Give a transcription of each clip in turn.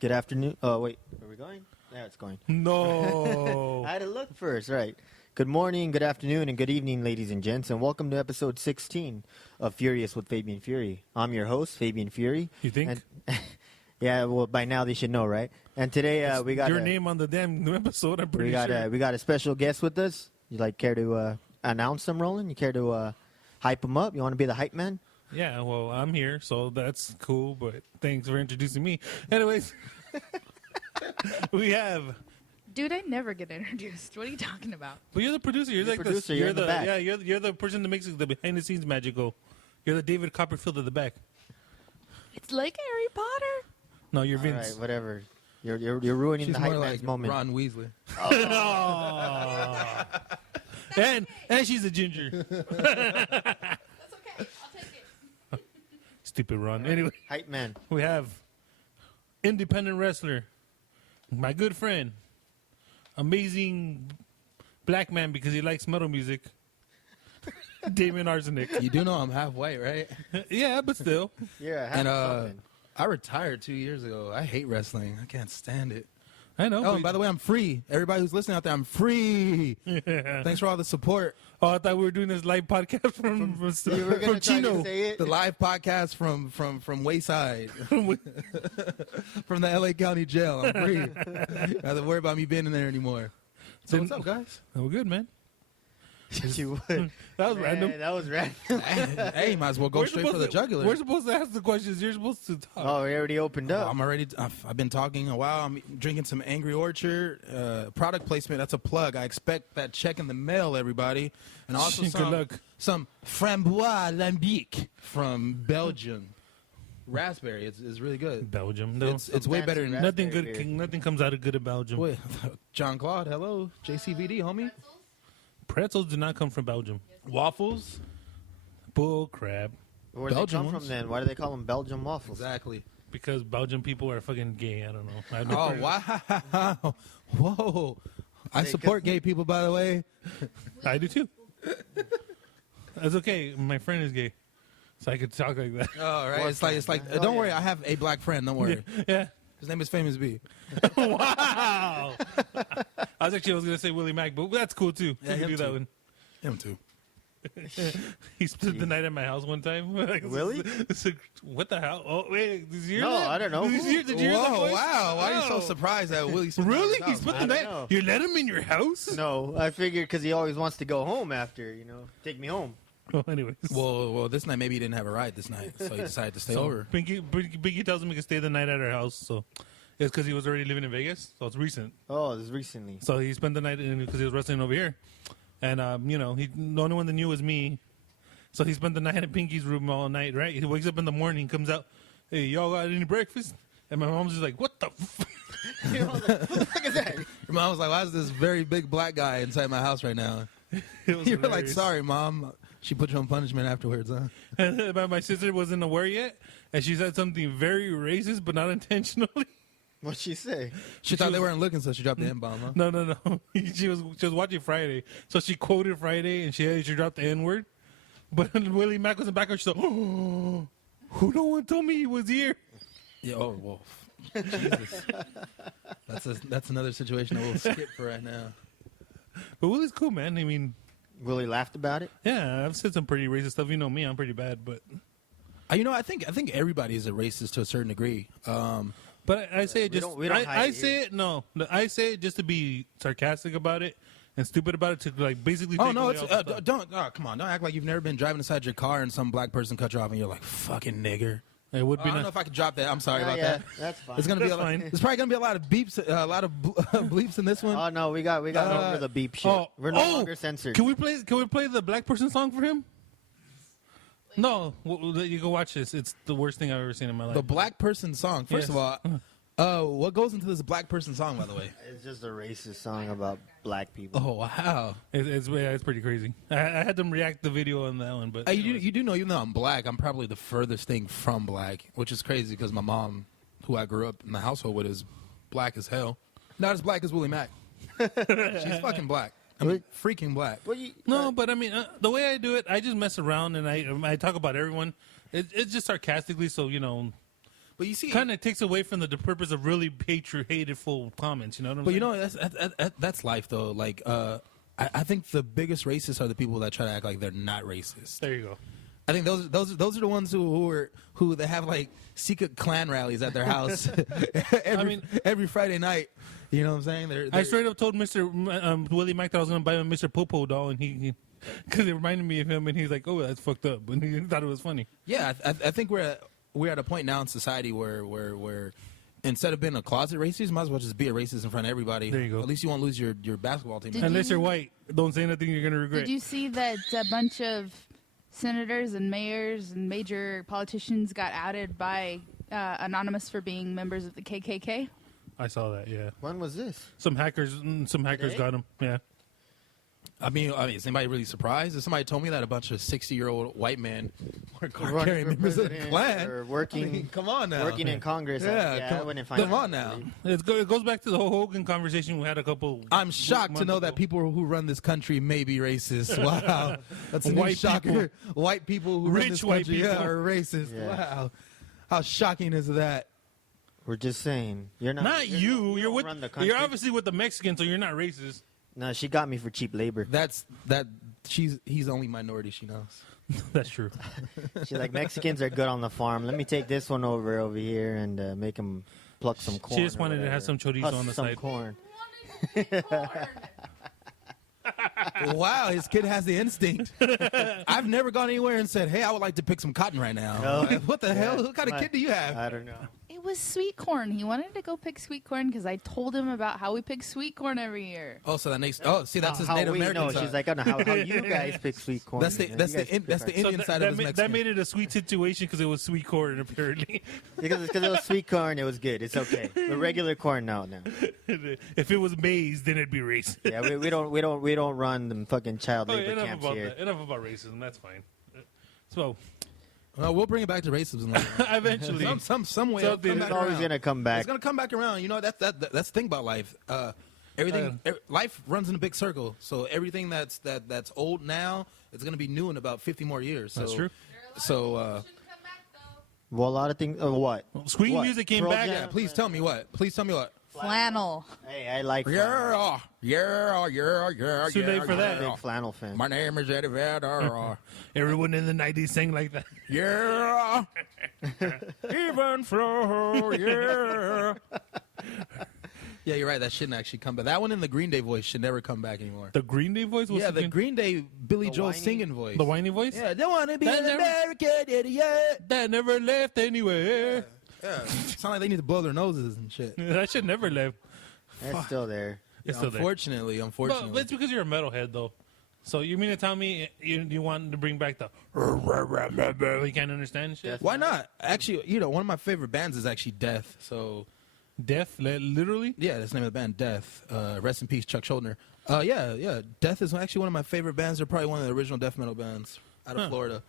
Good afternoon. Oh, wait. Are we going? There it's going. No. I had to look first. Right. Good morning, good afternoon, and good evening, ladies and gents, and welcome to episode 16 of Furious with Fabian Fury. I'm your host, Fabian Fury. You think? And, yeah, well, by now they should know, right? And today we got your name on the damn episode, I'm pretty sure. We got a special guest with us. You care to announce them, Roland? You care to hype them up? You want to be the hype man? Yeah, well, I'm here, so that's cool, but thanks for introducing me. Anyways, we have... Dude, I never get introduced. What are you talking about? But you're the producer. You're like producer. you're You're in the back. Yeah, you're the person that makes the behind-the-scenes magical. You're the David Copperfield at the back. It's like Harry Potter. No, you're All Vince. right, whatever. You're ruining She's the more hype like man's moment. Ron Weasley. Oh. and she's a ginger. That's okay. I'll take it. Stupid Ron. Anyway, Hype man. we have independent wrestler, my good friend, amazing black man because he likes metal music, Damien Arsenick. You do know I'm half white, right? Yeah, but still. Yeah, And something. I retired 2 years ago. I hate wrestling. I can't stand it. I know. Oh, and by the way, I'm free. Everybody who's listening out there, I'm free. Yeah. Thanks for all the support. Oh, I thought we were doing this live podcast from You were gonna try to Chino. say it? The live podcast from Wayside, from the LA County Jail. I'm free. Don't have to worry about me being in there anymore. So what's up, guys? Oh, good, man. You would. That was Man, random. That was random. Hey, might as well go We're straight for supposed the jugular. We're supposed to ask the questions. You're supposed to talk. Oh, we already opened up. I'm already. I've been talking a while. I'm drinking some Angry Orchard product placement. That's a plug. I expect that check in the mail, everybody, and also Good luck. some Framboise Lambic from Belgium. Raspberry. It's really good. Belgium. No. It's way fancy better than raspberry Nothing good. beer. Nothing comes out of good of Belgium. Wait, John Claude. Hello, JCVD, homie. Pretzels do not come from Belgium. Waffles. Bull crap. Where do they Belgian come ones? from then? Why do they call them Belgian waffles? Exactly. Because Belgian people are fucking gay. I don't know. I have no Oh clue. wow! Whoa! I Hey, support gay people, by the way. I do too. That's okay. My friend is gay, so I could talk like that. Oh, right. What It's like. friend? Don't Oh, worry. yeah. I have a black friend. Don't worry. Yeah. His name is Famous B. Wow. I was gonna say Willie Mack, but that's cool too. Yeah, We can him do that too. one. Him too. He spent the night at my house one time. Willie? What the hell? Oh wait, did you hear No, that? I don't know. Did you hear that Whoa! voice? Wow! Why are you so Oh. surprised that Willie? spent Really? that He out? spent I the don't night. know. You let him in your house? No, I figured because he always wants to go home after, take me home. Oh, anyways. Well, this night maybe he didn't have a ride this night, so he decided to stay over. Pinky tells him he can stay the night at our house, so it's because he was already living in Vegas, so it's recent. Oh, this is recently. So he spent the night because he was wrestling over here, and the only one that knew was me. So he spent the night at Pinky's room all night. Right? He wakes up in the morning, comes out, hey, y'all got any breakfast? And my mom's just like, what the? What the fuck is that? Your mom was like, "Why is this very big black guy inside my house right now?" It was You were like, hilarious. "Sorry, mom." She put you on punishment afterwards, huh? But my sister wasn't aware yet, and she said something very racist, but not intentionally. What'd she say? She thought they weren't looking, so she dropped the N-bomb, huh? No. She was watching Friday, so she quoted Friday, and she dropped the N word. But Willie Mack was in the background. She's like, "Oh, who? No one told me he was here." Yeah, oh, whoa. Jesus. That's another situation that we'll skip for right now. But Willie's cool, man. I mean, Willie laughed about it. yeah, I've said some pretty racist stuff. You know me, I'm pretty bad, but I think everybody is a racist to a certain degree. but I say it We just don't hide I it say here. it no, I say it just to be sarcastic about it and stupid about it to like basically. Oh take no! away It's all the stuff. don't come on! Don't act like you've never been driving inside your car and some black person cut you off and you're like fucking nigger. It would I be don't know nice. if I could drop that. I'm sorry about yeah, that. that's fine. It's gonna be That's a lot, fine. there's probably gonna be a lot of beeps, a lot of bleeps in this one. Oh no, we got over the beep shit. We're no longer censored. Can we play the black person song for him? No, you go watch this. It's the worst thing I've ever seen in my life. The black person song. First Yes. of all, what goes into this black person song, by the way? It's just a racist song about black people. Oh wow! It's pretty crazy. I had them react the video on that one, but You do know, even though I'm black, I'm probably the furthest thing from black, which is crazy because my mom, who I grew up in the household with, is black as hell. Not as black as Willie Mack. She's fucking black. I mean, freaking black. Well, you, No, but I mean, the way I do it, I just mess around and I talk about everyone. It's just sarcastically, so But you see, kind of takes away from the purpose of really hateful comments. You know what I'm but saying? you know that's life though. Like I think the biggest racists are the people that try to act like they're not racist. There you go. I think those are the ones who they have like secret Klan rallies at their house every Friday night. You know what I'm saying? They're I straight up told Mr. Willie Mack that I was going to buy him a Mr. Popo doll, and he because it reminded me of him, and he's like, "Oh, that's fucked up," and he thought it was funny. Yeah, I think we're at a point now in society where instead of being a closet racist, you might as well just be a racist in front of everybody. There you go. At least you won't lose your basketball team. Unless you're white, don't say nothing you're going to regret. Did you see that a bunch of senators and mayors and major politicians got outed by Anonymous for being members of the KKK? I saw that. Yeah, When was this? some hackers Today? got him. Yeah. I mean, is anybody really surprised? If somebody told me that a bunch of 60-year-old white men were Running carrying for members of the president Klan, or working, I mean, come on now. working in Congress. Yeah, I wouldn't find come that on now. really- It goes back to the whole Hogan conversation we had a couple. I'm shocked to months know that ago. people who run this country may be racist. Wow, that's a new White shocker. White people who run Rich this white country people. are racist. Yeah. Wow, how shocking is that? We're just saying. You're not. Not you're, you. you You're don't with. run the country. You're obviously with the Mexicans, so you're not racist. No, she got me for cheap labor. He's the only minority she knows. That's true. She's like, Mexicans are good on the farm. Let me take this one over here and make him pluck some corn. She just or wanted to have whatever. some chorizo Husk on the some side. corn. Wow, his kid has the instinct. I've never gone anywhere and said, "Hey, I would like to pick some cotton right now." No. What the hell? What kind of kid do you have? I don't know. It was sweet corn. He wanted to go pick sweet corn because I told him about how we pick sweet corn every year. Oh, so that makes. Oh, see, that's his Native we American know. side. She's like, I don't know how you guys pick sweet corn. That's the man. that's You the guys in, that's pick the Indian side of his Mexican. that made it a sweet situation because it was sweet corn, apparently. because it was sweet corn. It was good. It's okay. But regular corn, no. If it was maize, then it'd be racist. Yeah, we don't run them fucking child labor enough camps about here. that. Enough about racism. That's fine. So Well, we'll bring it back to racism later. eventually, some way. So it'll come it's back It's always around. gonna come back. It's gonna come back around. You know that's the thing about life. Life runs in a big circle. So everything that's old now, it's gonna be new in about 50 more years. So, That's true. So Well, a lot of things. What? Screen What? music came Pearl back. Jam? please tell me what. Flannel. Hey, I like. Yeah. Too late for that. Big flannel fan. My name is Eddie Vedder. Everyone in the '90s sang like that. Yeah. Even flow. Yeah. Yeah, you're right. That shouldn't actually come back. That one in the Green Day voice should never come back anymore. The Green Day voice was Yeah, the Green Day Billy The Joel whiny- singing voice. the whiny voice Yeah, they want to be That an never- American idiot. that never left anywhere. Yeah, sound like they need to blow their noses and shit. That should never left. It's still there. It's still there. Unfortunately. But it's because you're a metalhead, though. So you mean to tell me you want to bring back the you can't understand shit? Why not? Actually, one of my favorite bands is actually Death. So Death, literally. yeah, that's the name of the band, Death. Rest in peace, Chuck Schuldiner. Yeah. Death is actually one of my favorite bands. They're probably one of the original death metal bands out of Florida.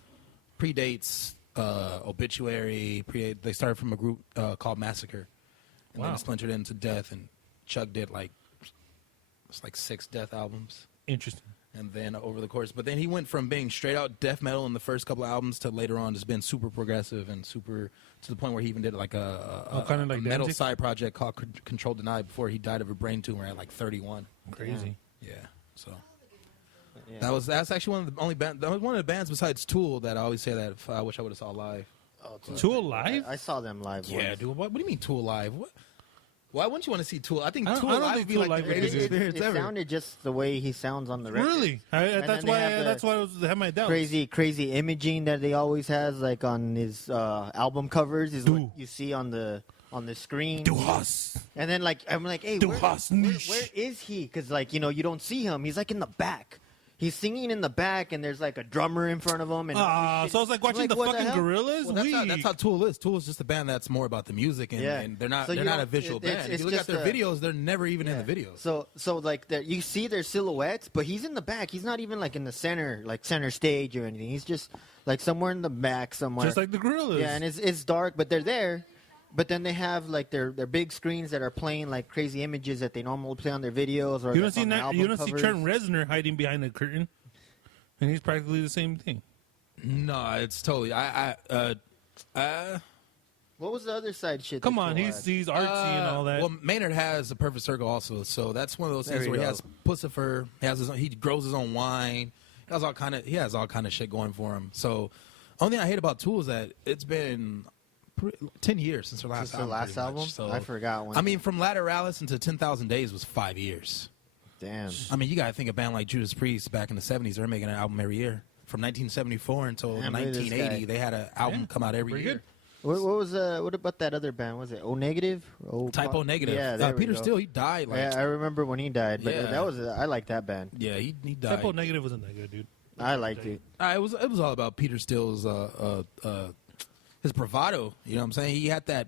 Predates Obituary. They started from a group called Massacre, and then Wow. it splintered into Death. And Chuck did it's like 6 Death albums. Interesting. And then over the course, but then he went from being straight out death metal in the first couple of albums to later on just being super progressive and super to the point where he even did like a kind of like metal Danzig? side project called Control Denied before he died of a brain tumor at like 31. Crazy. Yeah, so Yeah. that's actually one of the only band. That was one of the bands besides Tool that I always say that I wish I would have saw live. Tool live? I saw them live. Yeah, once. dude. What do you mean Tool live? What? Why wouldn't you want to see Tool? I think I don't- Tool I don't live think would be Tool like live the would be greatest good. experience It ever. sounded just the way he sounds on the record. Really? And That's then they have why. the That's why I had my doubts. Crazy imaging that they always has, like on his album covers, is what Do. you see on the screen. Du hast. And then I'm like, hey, Du where hast nicht. is he? Because you don't see him. He's like in the back. He's singing in the back, and there's like a drummer in front of him. And all this shit. So it's like watching the what fucking hell? Gorillas. Well, that's how Tool is. Tool is just a band that's more about the music, and, Yeah. and they're not So you they're not a don't- visual it's- band. If it's you look at just their a- videos, they're never even in the videos. So like you see their silhouettes, but he's in the back. He's not even like in the center stage or anything. He's just like somewhere in the back somewhere. just like the Gorillas. Yeah, and it's dark, but they're there. But then they have like their big screens that are playing like crazy images that they normally play on their videos or you don't that's see on the that. album You don't see covers. Trent Reznor hiding behind a curtain, and he's practically the same thing. No, it's totally. What was the other side shit? Come that on, you he's had? artsy and all that. Well, Maynard has a perfect circle also, so that's one of those There things you where he go. has Pussifer. He grows his own wine. He has all kind of shit going for him. So, only thing I hate about Tool is that it's been 10 years since their last Since the album. last pretty much. album? So, I forgot one. I mean, from Lateralis into 10,000 Days was 5 years. Damn. I mean, you got to think a band like Judas Priest back in the 70s, they were making an album every year. From 1974 until Damn, look at this 1980, guy. they had an album come out every Pretty year. good. What about that other band? Was it O Negative? Typo Negative. Yeah, there we Peter go. Steele, he died. Like, Yeah, I remember when he died, but Yeah. I like that band. yeah, he died. Typo Negative wasn't that good, dude. I liked it. It was all about Peter Steele's his bravado. You know what I'm saying? He had that.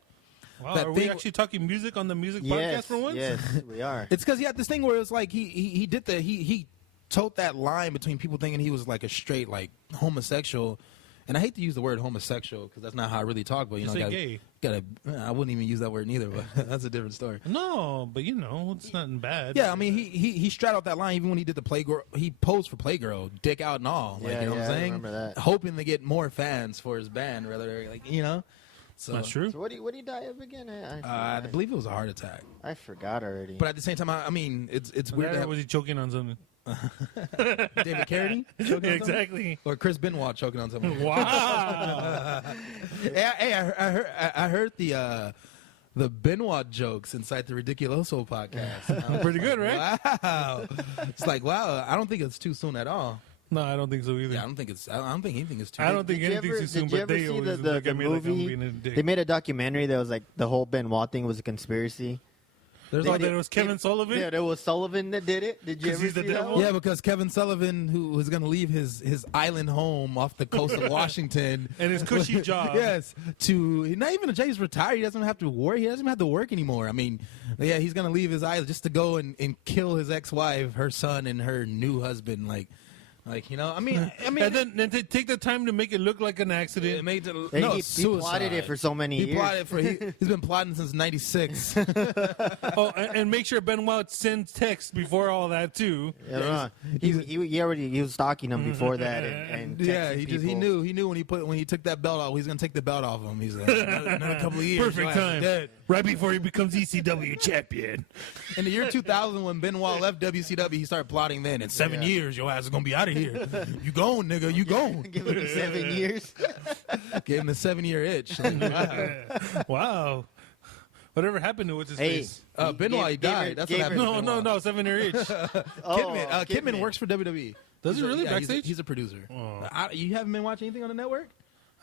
Wow, That are we thing- actually talking music on the music podcast Yes, for once? yes, we are. It's because he had this thing where it was like he towed that line between people thinking he was like a straight like homosexual, and I hate to use the word homosexual because that's not how I really talk. But you Just know, say gotta, gay. I wouldn't even use that word neither. But that's a different story. No, but it's nothing bad. Yeah, I mean he straddled that line even when he did the Playgirl. He posed for Playgirl, dick out and all. Like, Yeah, you know what yeah, I'm I saying? remember that. Hoping to get more fans for his band, rather like you know. So That's true. So what did he die of again? I believe it was a heart attack. I forgot already. But at the same time, I mean, it's weird. Or To have was he choking on something? David Carradine choking on something? Exactly. Or Chris Benoit choking on something. Wow. Hey, I heard the Benoit jokes inside the Ridiculoso podcast. Pretty good, right? Wow, it's like wow. I don't think it's too soon at all. No, I don't think so either. Yeah, I don't think anything is too. I don't think Did you anything's ever- too soon, did you but ever they see always the look at me like I'm movie? being a dick. They made a documentary that was like the whole Benoit thing was a conspiracy. There's Oh, like that it was Kevin Sullivan? Yeah, there was Sullivan that did it. Did you 'Cause ever he's the see that devil? one? yeah, because Kevin Sullivan, who was going to leave his island home off the coast of Washington, And his cushy job. yes, to not even a job. He's retired. He doesn't have to work. He doesn't have to work anymore. I mean, yeah, he's going to leave his island just to go and kill his ex-wife, her son, and her new husband. Like you know, I mean, And then they take the time to make it look like an accident. it made it, He- no he suicide. plotted it for so many He years. plotted for he's been plotting since '96. Oh, and make sure Benoit sends text before all that too. Yeah, he was stalking him before that and Yeah, texting he people. knew when he took that belt off, he's gonna take the belt off him. He's like, another couple of years, Perfect your ass is time. dead. Right before he becomes ECW champion. In the year 2000, when Benoit left WCW, he started plotting. Then in 7 Yeah. years, your ass is gonna be out of here. You gone, nigga. You gone. Give him 7 years. Gave him the 7-year itch. Like, wow. Wow. Whatever happened to what's his Hey, face? Benoit Gave- died. gave That's her- what happened. gave to No, Benoit. 7-year itch. Kidman works for WWE. Does he really? Yeah, Backstage? he's a producer. Oh. You haven't been watching anything on the network?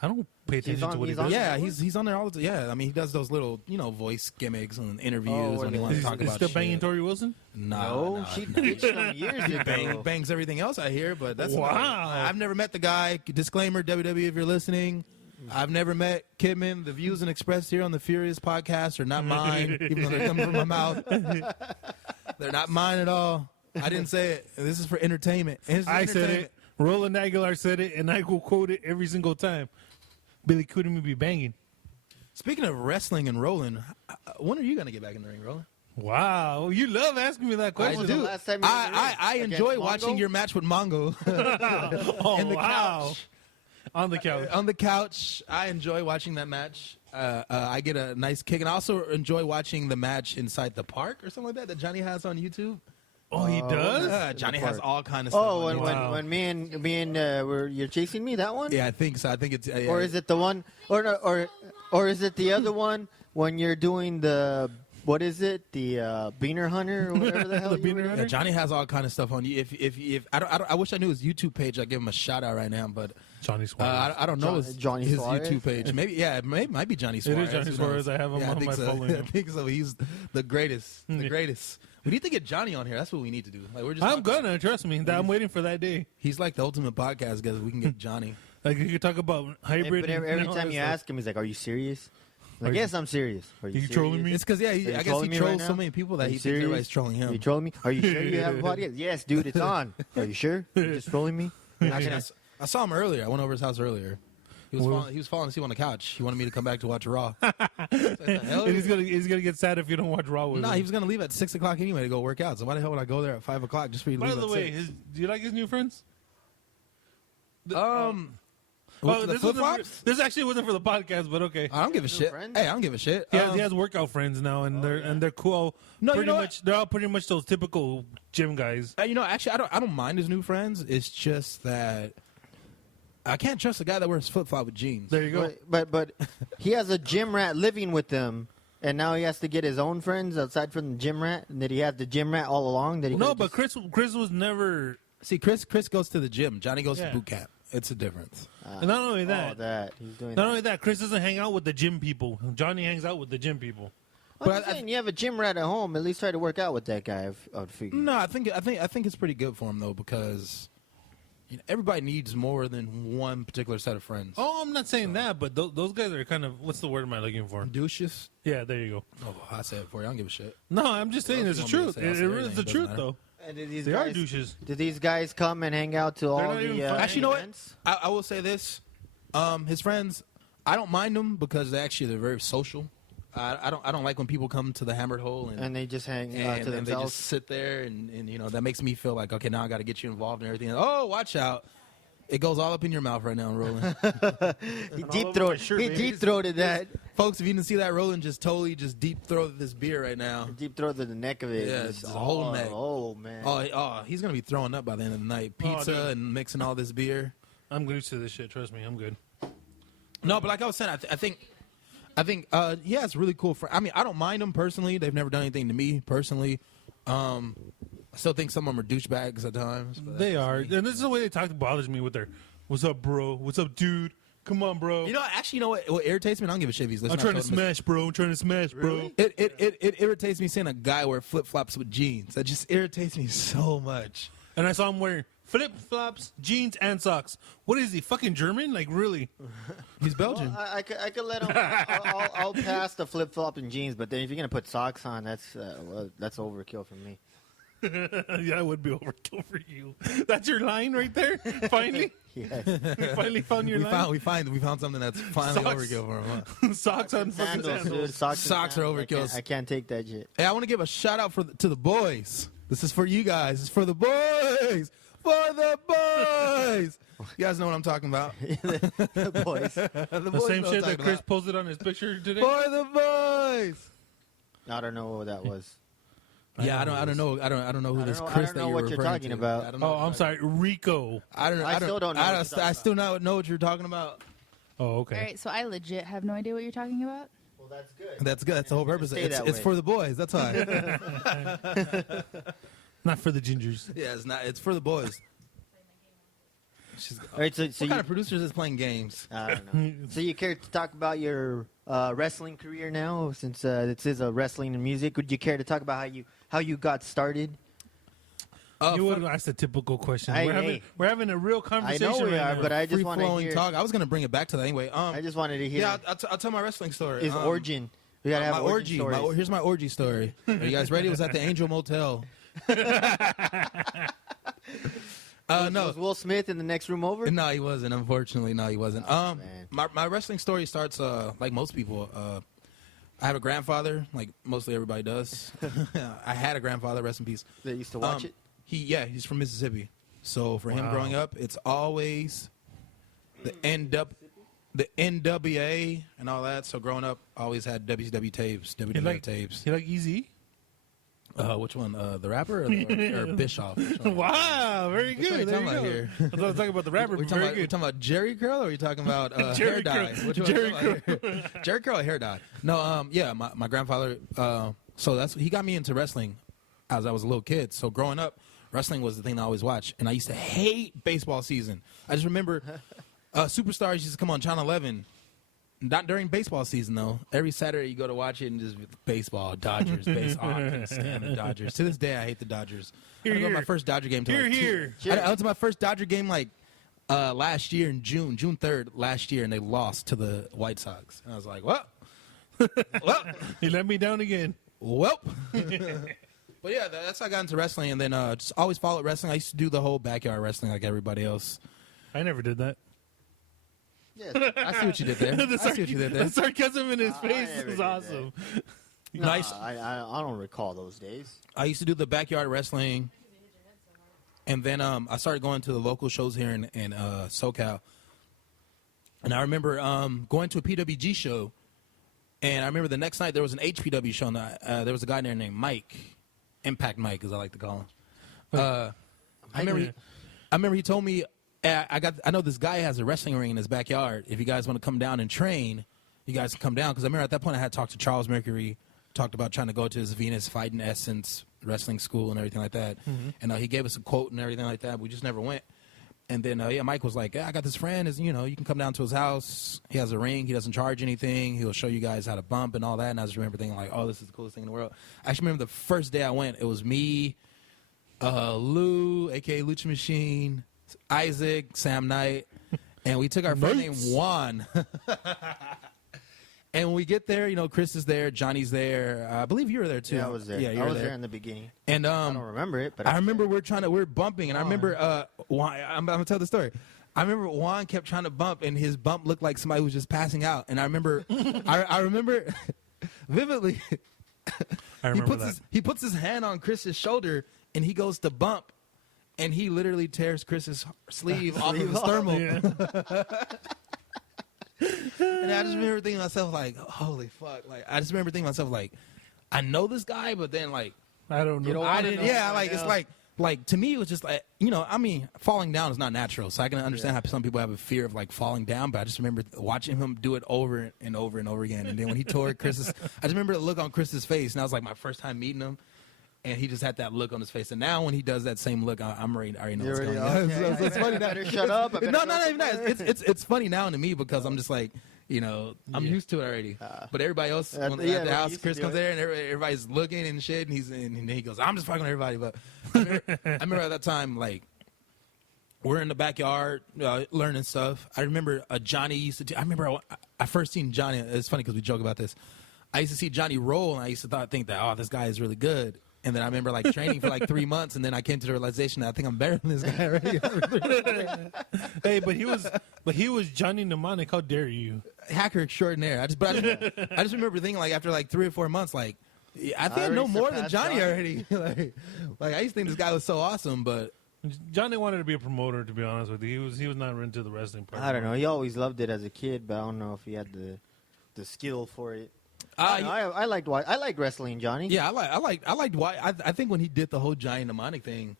I don't pay attention on- to what he he's does. on- Yeah, he's on there all the time. Yeah, I mean, he does those little, voice gimmicks and interviews when he wants Is to talk he about still shit. banging Tori Wilson? No, she ditched him years ago. Bangs everything else I hear, but that's Wow. I've never met the guy. Disclaimer, WWE, if you're listening, I've never met Kidman. The views and expressed here on the Furious podcast are not mine, even though they're coming from my mouth. They're not mine at all. I didn't say it. This is for entertainment. I said it. Roland Aguilar said it, and I will quote it every single time. Billy Cootie be banging. Speaking of wrestling and rolling, when are you going to get back in the ring, Roland? Wow, you love asking me that I question. was the do. last time you were in the ring? I Against enjoy Mongo? watching your match with Mongo. Oh, in the wow. couch. On the couch. On the couch, I enjoy watching that match. I get a nice kick, and I also enjoy watching the match inside the park or something like that Johnny has on YouTube. Oh, he does? Johnny The has park. all kind of stuff. Oh, on when, YouTube. Wow. when me and you're chasing me, that one? Yeah, I think so. I think it's Or is it the one, or is it the other one when you're doing the, what is it, the Beaner Hunter or whatever the hell? The you were Beaner doing? Hunter? Yeah, Johnny has all kind of stuff on you. If I wish I knew his YouTube page. I'd give him a shout out right now, but Johnny Suarez. I don't know Johnny his Suarez? YouTube page. Maybe it might be Johnny It Suarez. is Johnny Who Suarez. knows? I have him Yeah, on think my so. following I him. think so. He's the greatest. The greatest. We need to get Johnny on here. That's what we need to do. Like we're just. I'm gonna, trust me. I'm waiting for that day. He's like the ultimate podcast guy. We can get Johnny. Like, you could talk about Hey, hybrid. but every and all time that you stuff. ask him, he's like, "Are you serious?" Like, Are you- yes, I'm serious. Are you serious? trolling me? It's because Are you I guess he trolling me right trolls so now? many people Are that you he thinks serious? everybody's trolling him. Are you trolling me? Are you sure you have a podcast? Yes, dude, it's on. Are you sure? You're just trolling me? You're not gonna- I saw him earlier. I went over his house earlier. He was falling asleep on the couch. He wanted me to come back to watch Raw. And he's gonna get sad if you don't watch Raw with No, him. he was gonna leave at 6 o'clock anyway to go work out. So why the hell would I go there at 5 o'clock just for you to By leave the at way, 6? do you like his new friends? What, the this flip wasn't- flops? This actually wasn't for the podcast, but okay. I don't give a shit. friends? Hey, I don't give a shit. He has workout friends now, and they're cool. No, you pretty know what? much they're all pretty much those typical gym guys. Actually, I don't mind his new friends. It's just that I can't trust a guy that wears flip flop with jeans. There you go. But he has a gym rat living with them, and now he has to get his own friends outside from the gym rat. And did he have the gym rat all along? That he No, could've but just- Chris was never. See, Chris goes to the gym. Johnny goes Yeah. to boot camp. It's a difference. And not only that, he's doing. not that. only that, Chris doesn't hang out with the gym people. Johnny hangs out with the gym people. I'm But just saying, you have a gym rat at home. At least try to work out with that guy. I would figure. No, I think it's pretty good for him though because everybody needs more than one particular set of friends. Oh, I'm not saying that, but those guys are kind of, what's the word am I looking for? Douches. Yeah, there you go. Oh, I said it for you. I don't give a shit. No, I'm just saying Well, it's the if you want truth. me to say, I'll say It really is the everything, truth, doesn't though. And did these They are guys, douches. did these guys come and hang out to They're all not even the funny. Actually, you know what? events? I will say this: his friends, I don't mind them because they're very social. I don't like when people come to the Hammered Hole and And they just hang and, to and they themselves. just sit there and that makes me feel like, okay, now I got to get you involved in everything. Oh, watch out! It goes all up in your mouth right now, Roland. He all deep over my shirt, He baby. deep throated that. Folks, if you didn't see that, Roland just totally just deep throated this beer right now. Deep throated the neck of it. Yeah, Just- it's a whole neck. Oh man. Oh, he's gonna be throwing up by the end of the night. Pizza dude. and mixing all this beer. I'm used to this shit. Trust me, I'm good. No, but like I was saying, I think, yeah, it's really cool. I mean, I don't mind them personally. They've never done anything to me personally. I still think some of them are douchebags at times. But They that's are, me. and this is the way they talk. Bothers me with their "What's up, bro? What's up, dude? Come on, bro. You know what irritates me? I don't give a shit if he's I'm listening. trying to smash, bro. I'm trying to smash, bro." It irritates me seeing a guy wear flip flops with jeans. That just irritates me so much. And I saw him wearing flip flops, jeans, and socks. What is he? Fucking German? Like really? He's Belgian. Well, I could let him. I'll pass the flip flop and jeans, but then if you're gonna put socks on, that's overkill for me. Yeah, it would be overkill for you. That's your line right there. Finally, Yes. you finally found your line. we found something that's finally Socks. overkill for him. Huh? Socks on fucking Sandals, sandals. dude. Socks and Socks are sandals. overkill. I can't take that shit. Hey, I want to give a shout out to the boys. This is for you guys. It's for the boys. For the boys. You guys know what I'm talking about. The boys. The boys same know what shit I'm that talking Chris about. posted on his picture today. For the boys. I don't know what that was. Yeah, I don't know who this Chris that know you're what you're referring talking to. about. I don't know Oh, what I'm you're sorry, Rico. talking- I still don't know what you're talking I still not know what you're talking about. Oh, okay. All right, so I legit have no idea what you're talking about. Well, that's good. That's good. That's the whole purpose. Stay It's that way. for the boys. That's why. Not for the gingers. Yeah, it's not. It's for the boys. She's, All right, so what you, kind of producers is playing games? I don't know. So you care to talk about your wrestling career now, since this is a wrestling and music? Would you care to talk about how you got started? You would ask the typical question. Hey, we're having a real I conversation know we right are, now. but I just Free want to flowing hear. talk. I was gonna bring it back to that anyway. I just wanted to hear Yeah, I'll tell my wrestling story. his origin. We gotta have My origin orgy. stories. Here's my orgy story. Are you guys ready? It was at the Angel Motel. No, Was Will Smith in the next room over? no, he wasn't. Unfortunately, no, he wasn't. man. My wrestling story starts like most people. I have a grandfather, like mostly everybody does. I had a grandfather, rest in peace. That used to watch it. He's from Mississippi. So for him Wow. growing up, it's always the NWA and all that. So growing up, I always had WCW tapes, You WWF like tapes. You like Easy? Which one? The rapper or Bischoff? Which one? Wow, very Which one good. are There you you talking go. about here? I thought I was talking about the rapper. We're But talking, very about, we're good. talking about Jerry Curl, or are you talking about hair Jerry dye? curl. Which one Jerry are you talking about? Jerry Curl or hair dye? No, yeah, my grandfather. So he got me into wrestling as I was a little kid. So growing up, wrestling was the thing I always watched, and I used to hate baseball season. I just remember Superstars used to come on Channel 11. Not during baseball season though. Every Saturday you go to watch it and just baseball, Dodgers, baseball. I couldn't stand the Dodgers. To this day, I hate the Dodgers. I didn't go to my Here. first Dodger game. Here, Like here. I went to my first Dodger game like last year in June 3rd last year, and they lost to the White Sox. And I was like, well. You let me down again. But yeah, that's how I got into wrestling, and then just always followed wrestling. I used to do the whole backyard wrestling like everybody else. I never did that. Yes. I see what you did there. I see what you did there. The sarcasm in his I face never is did awesome. Nice. I don't recall those days. I used to do the backyard wrestling, and then I started going to the local shows here in SoCal. And I remember going to a PWG show, and I remember the next night there was an HPW show, and there was a guy there named Mike, Impact Mike, as I like to call him. I remember he told me, I know this guy has a wrestling ring in his backyard. If you guys want to come down and train, you guys can come down. Because I remember at that point I had talked to Charles Mercury, talked about trying to go to his Venus Fighting Essence wrestling school and everything like that. Mm-hmm. And he gave us a quote and everything like that. We just never went. And then, Mike was like, I got this friend. You can come down to his house. He has a ring. He doesn't charge anything. He'll show you guys how to bump and all that. And I just remember thinking, like, oh, this is the coolest thing in the world. I actually remember the first day I went, it was me, Lou, a.k.a. Lucha Machine, Isaac, Sam Knight, and we took our friend named Juan. And when we get there, Chris is there, Johnny's there. I believe you were there too. Yeah, I was there. Yeah, I was there in the beginning. And I don't remember it, but I remember we're bumping, and I remember Juan. I'm gonna tell the story. I remember Juan kept trying to bump, and his bump looked like somebody was just passing out. And I remember, I remember vividly. He puts his hand on Chris's shoulder, and he goes to bump, and he literally tears Chris's sleeve off of his thermal. Yeah. And I just remember thinking to myself, like, holy fuck. Like, I just remember thinking to myself, like, I know this guy, but then, like, I don't know. I didn't. Yeah, like, it's like to me, it was just like, falling down is not natural. So I can understand how some people have a fear of, like, falling down. But I just remember watching him do it over and over and over again. And then when he tore Chris's, I just remember the look on Chris's face. And that was, like, my first time meeting him. And he just had that look on his face. And now when he does that same look, I already know what's going on. So it's funny now. Shut up. Not even that. It's funny now to me because I'm just like, I'm used to it already. But everybody else, at the house, Chris comes there and everybody's looking and shit. And he goes, I'm just fucking with everybody. But I remember at that time, like, we're in the backyard learning stuff. I remember Johnny used to. I remember I first seen Johnny. It's funny because we joke about this. I used to see Johnny roll, and I used to think that, this guy is really good. And then I remember, like, training for, like, 3 months, and then I came to the realization that I think I'm better than this guy already. Hey, but he was Johnny Mnemonic. How dare you? Hacker extraordinaire. I just remember thinking, like, after, like, 3 or 4 months, like, I think I know more than Johnny already. like, I used to think this guy was so awesome, but Johnny wanted to be a promoter, to be honest with you. He was not into the wrestling part. I don't know. He always loved it as a kid, but I don't know if he had the skill for it. I liked wrestling, Johnny. Yeah, I liked why. I think when he did the whole Johnny Mnemonic thing,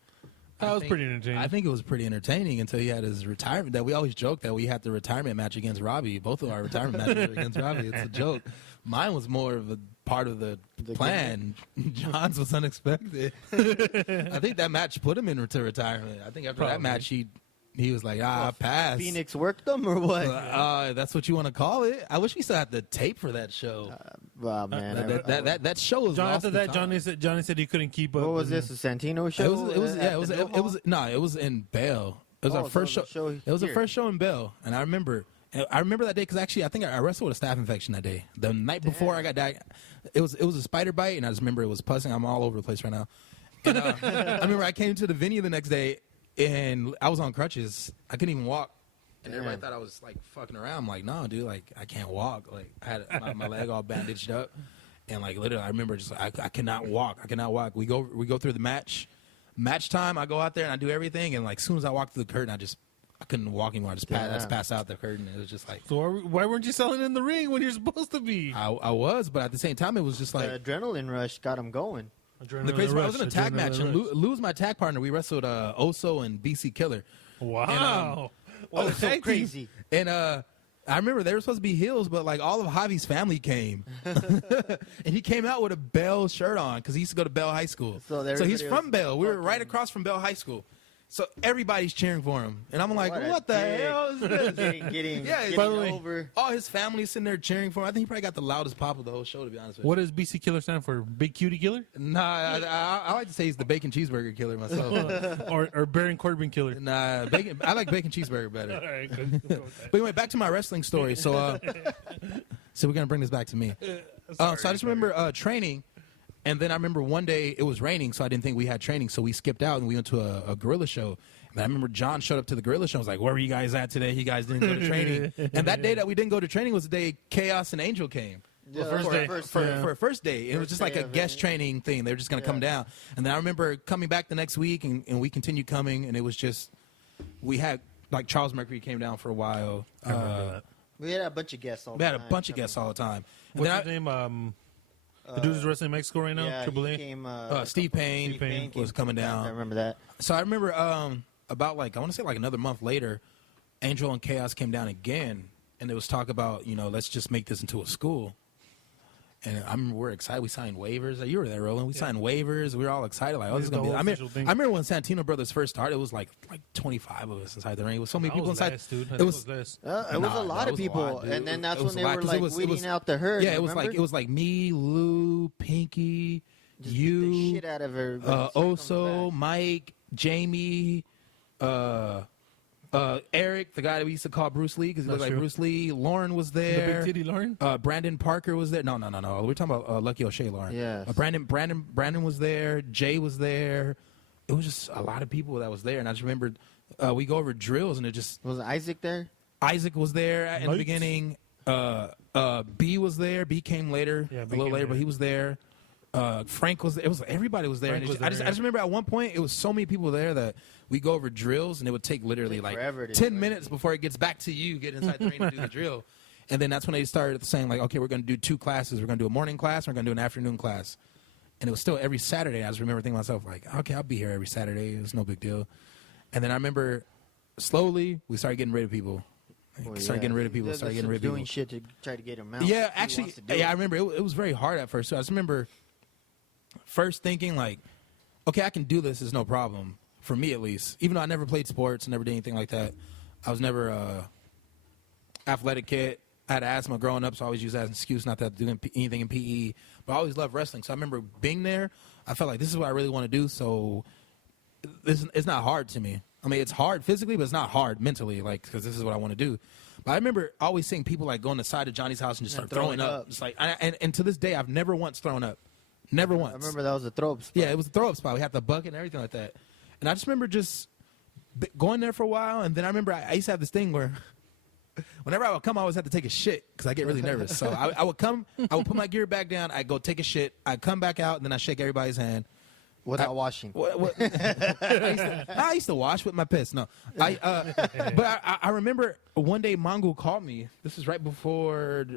that was pretty entertaining. I think it was pretty entertaining until he had his retirement. That we always joke that we had the retirement match against Robbie. Both of our retirement matches were against Robbie. It's a joke. Mine was more of a part of the plan. John's was unexpected. I think that match put him into retirement. I think after that match, he was like, I passed. Phoenix worked them or what? That's what you want to call it. I wish we still had the tape for that show. Man, that show was lost after that. Johnny said he couldn't keep up. What was this? A Santino show? It was in Bell. It was our first show. It was the first show in Bell, and I remember that day because actually I think I wrestled with a staph infection that day. The night before I got diagnosed, it was a spider bite, and I just remember it was pussing. I'm all over the place right now. And, I remember I came to the venue the next day. And I was on crutches. I couldn't even walk. And everybody thought I was, like, fucking around. I'm like, no, dude, like, I can't walk. Like, I had my leg all bandaged up. And, like, literally, I remember just, I cannot walk. I cannot walk. We go through the match. Match time, I go out there and I do everything. And, like, as soon as I walk through the curtain, I couldn't walk anymore. I just passed out the curtain. It was just like. So why weren't you selling in the ring when you're supposed to be? I was, but at the same time, it was just like. The adrenaline rush got him going. The crazy part, I was in a tag match, and Lou was my tag partner. We wrestled Oso and BC Killer. Wow. And, so crazy. And I remember they were supposed to be heels, but, like, all of Javi's family came. And he came out with a Bell shirt on because he used to go to Bell High School. So he's from Bell. We were right across from Bell High School. So everybody's cheering for him. And I'm like, what the hell is this? Getting over. All his family's sitting there cheering for him. I think he probably got the loudest pop of the whole show, to be honest with you. What does BC Killer stand for? Big Cutie Killer? Nah, I like to say he's the bacon cheeseburger killer myself. or Baron Corbin Killer? Nah, I like bacon cheeseburger better. All right, good. But anyway, back to my wrestling story. So we're going to bring this back to me. So I just remember training. And then I remember one day it was raining, so I didn't think we had training. So we skipped out and we went to a gorilla show. And I remember John showed up to the gorilla show. I was like, where were you guys at today? You guys didn't go to training. And that day that we didn't go to training was the day Chaos and Angel came. Yeah, for a first day. It was just like a guest training thing. They were just going to come down. And then I remember coming back the next week, and we continued coming. And it was just, we had, like, Charles Mercury came down for a while. We had a bunch of guests all We the had time. a bunch of guests all the time. And What's then his name? The dude who's wrestling in Mexico right now. Yeah, Triple he A. came, Steve Payne, Steve Payne was coming down. I remember that. So I remember about like I want to say like another month later, Angel and Chaos came down again, and there was talk about let's just make this into a school. And I remember we're excited. We signed waivers. You were there, Roland. We signed waivers. We were all excited. Like, oh, this is gonna be. I remember when Santino Brothers first started. It was like 25 of us inside the ring. It was so many people inside. Less, dude. It was less. It was a lot of people, and then that's when they were like weeding out the herd. Yeah, it was like me, Lou, Pinky, Just you, beat the shit out of everybody. Oso, Mike, Jamie, Eric, the guy that we used to call Bruce Lee because he looked like Bruce Lee. Lauren was there. The big titty Lauren. Brandon Parker was there. No. We're talking about Lucky O'Shea Lauren. Yes. Brandon was there. Jay was there. It was just a lot of people that was there, and I just remembered we go over drills, and it just Was Isaac there? Isaac was there in the beginning. B was there. B came later, Yeah, a B little came later, but later. he was there. Frank was there. It was everybody was there. Frank And was I just there, remember at one point it was so many people there that we go over drills, and it would take literally Take like forever to 10 do minutes before it gets back to you, get inside the ring and do the drill. And then that's when they started saying like, okay, we're going to do 2 classes. We're going to do a morning class. We're going to do an afternoon class. And it was still every Saturday. I just remember thinking to myself like, okay, I'll be here every Saturday. It's no big deal. And then I remember slowly we started getting rid of people. Started getting rid of people. Started getting rid of people. Doing shit to try to get him out. Yeah, He actually, wants to do yeah, I it. remember it was very hard at first. So I just remember first thinking like, okay, I can do this. It's no problem for me at least. Even though I never played sports, never did anything like that. I was never athletic kid. I had asthma growing up, so I always used that as an excuse not to do anything in PE. But I always loved wrestling. So I remember being there. I felt like this is what I really want to do. So it's not hard to me. I mean, it's hard physically, but it's not hard mentally, like, because this is what I want to do. But I remember always seeing people, like, go on the side of Johnny's house and just start throwing up. Just like, and to this day, I've never once thrown up. Never once. I remember that was a throw up spot. Yeah, it was a throw-up spot. We had the bucket and everything like that. And I just remember just going there for a while, and then I remember I used to have this thing where whenever I would come, I always had to take a shit because I get really nervous. So I would come, I would put my gear back down, I'd go take a shit, I'd come back out, and then I'd shake everybody's hand. Without washing. I used to wash with my piss. No, but I remember one day Mongo called me. This is right before.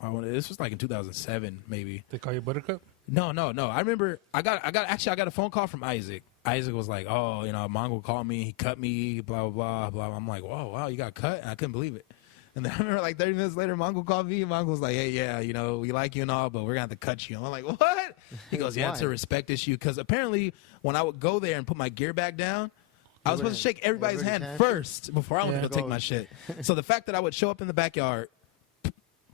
This was like in 2007, maybe. They call you Buttercup? No. I remember I got a phone call from Isaac. Isaac was like, "Oh, Mongo called me. He cut me. Blah blah blah blah." I'm like, "Whoa, wow, you got cut?" And I couldn't believe it. And then I remember like 30 minutes later, Mongo called me. And Mongo was like, "Hey, yeah, we like you and all, but we're gonna have to cut you." I'm like, "What?" He goes, "Yeah, it's a respect issue." Because apparently, when I would go there and put my gear back down, I was supposed to shake everybody's hand first before I went to go take my shit. So the fact that I would show up in the backyard,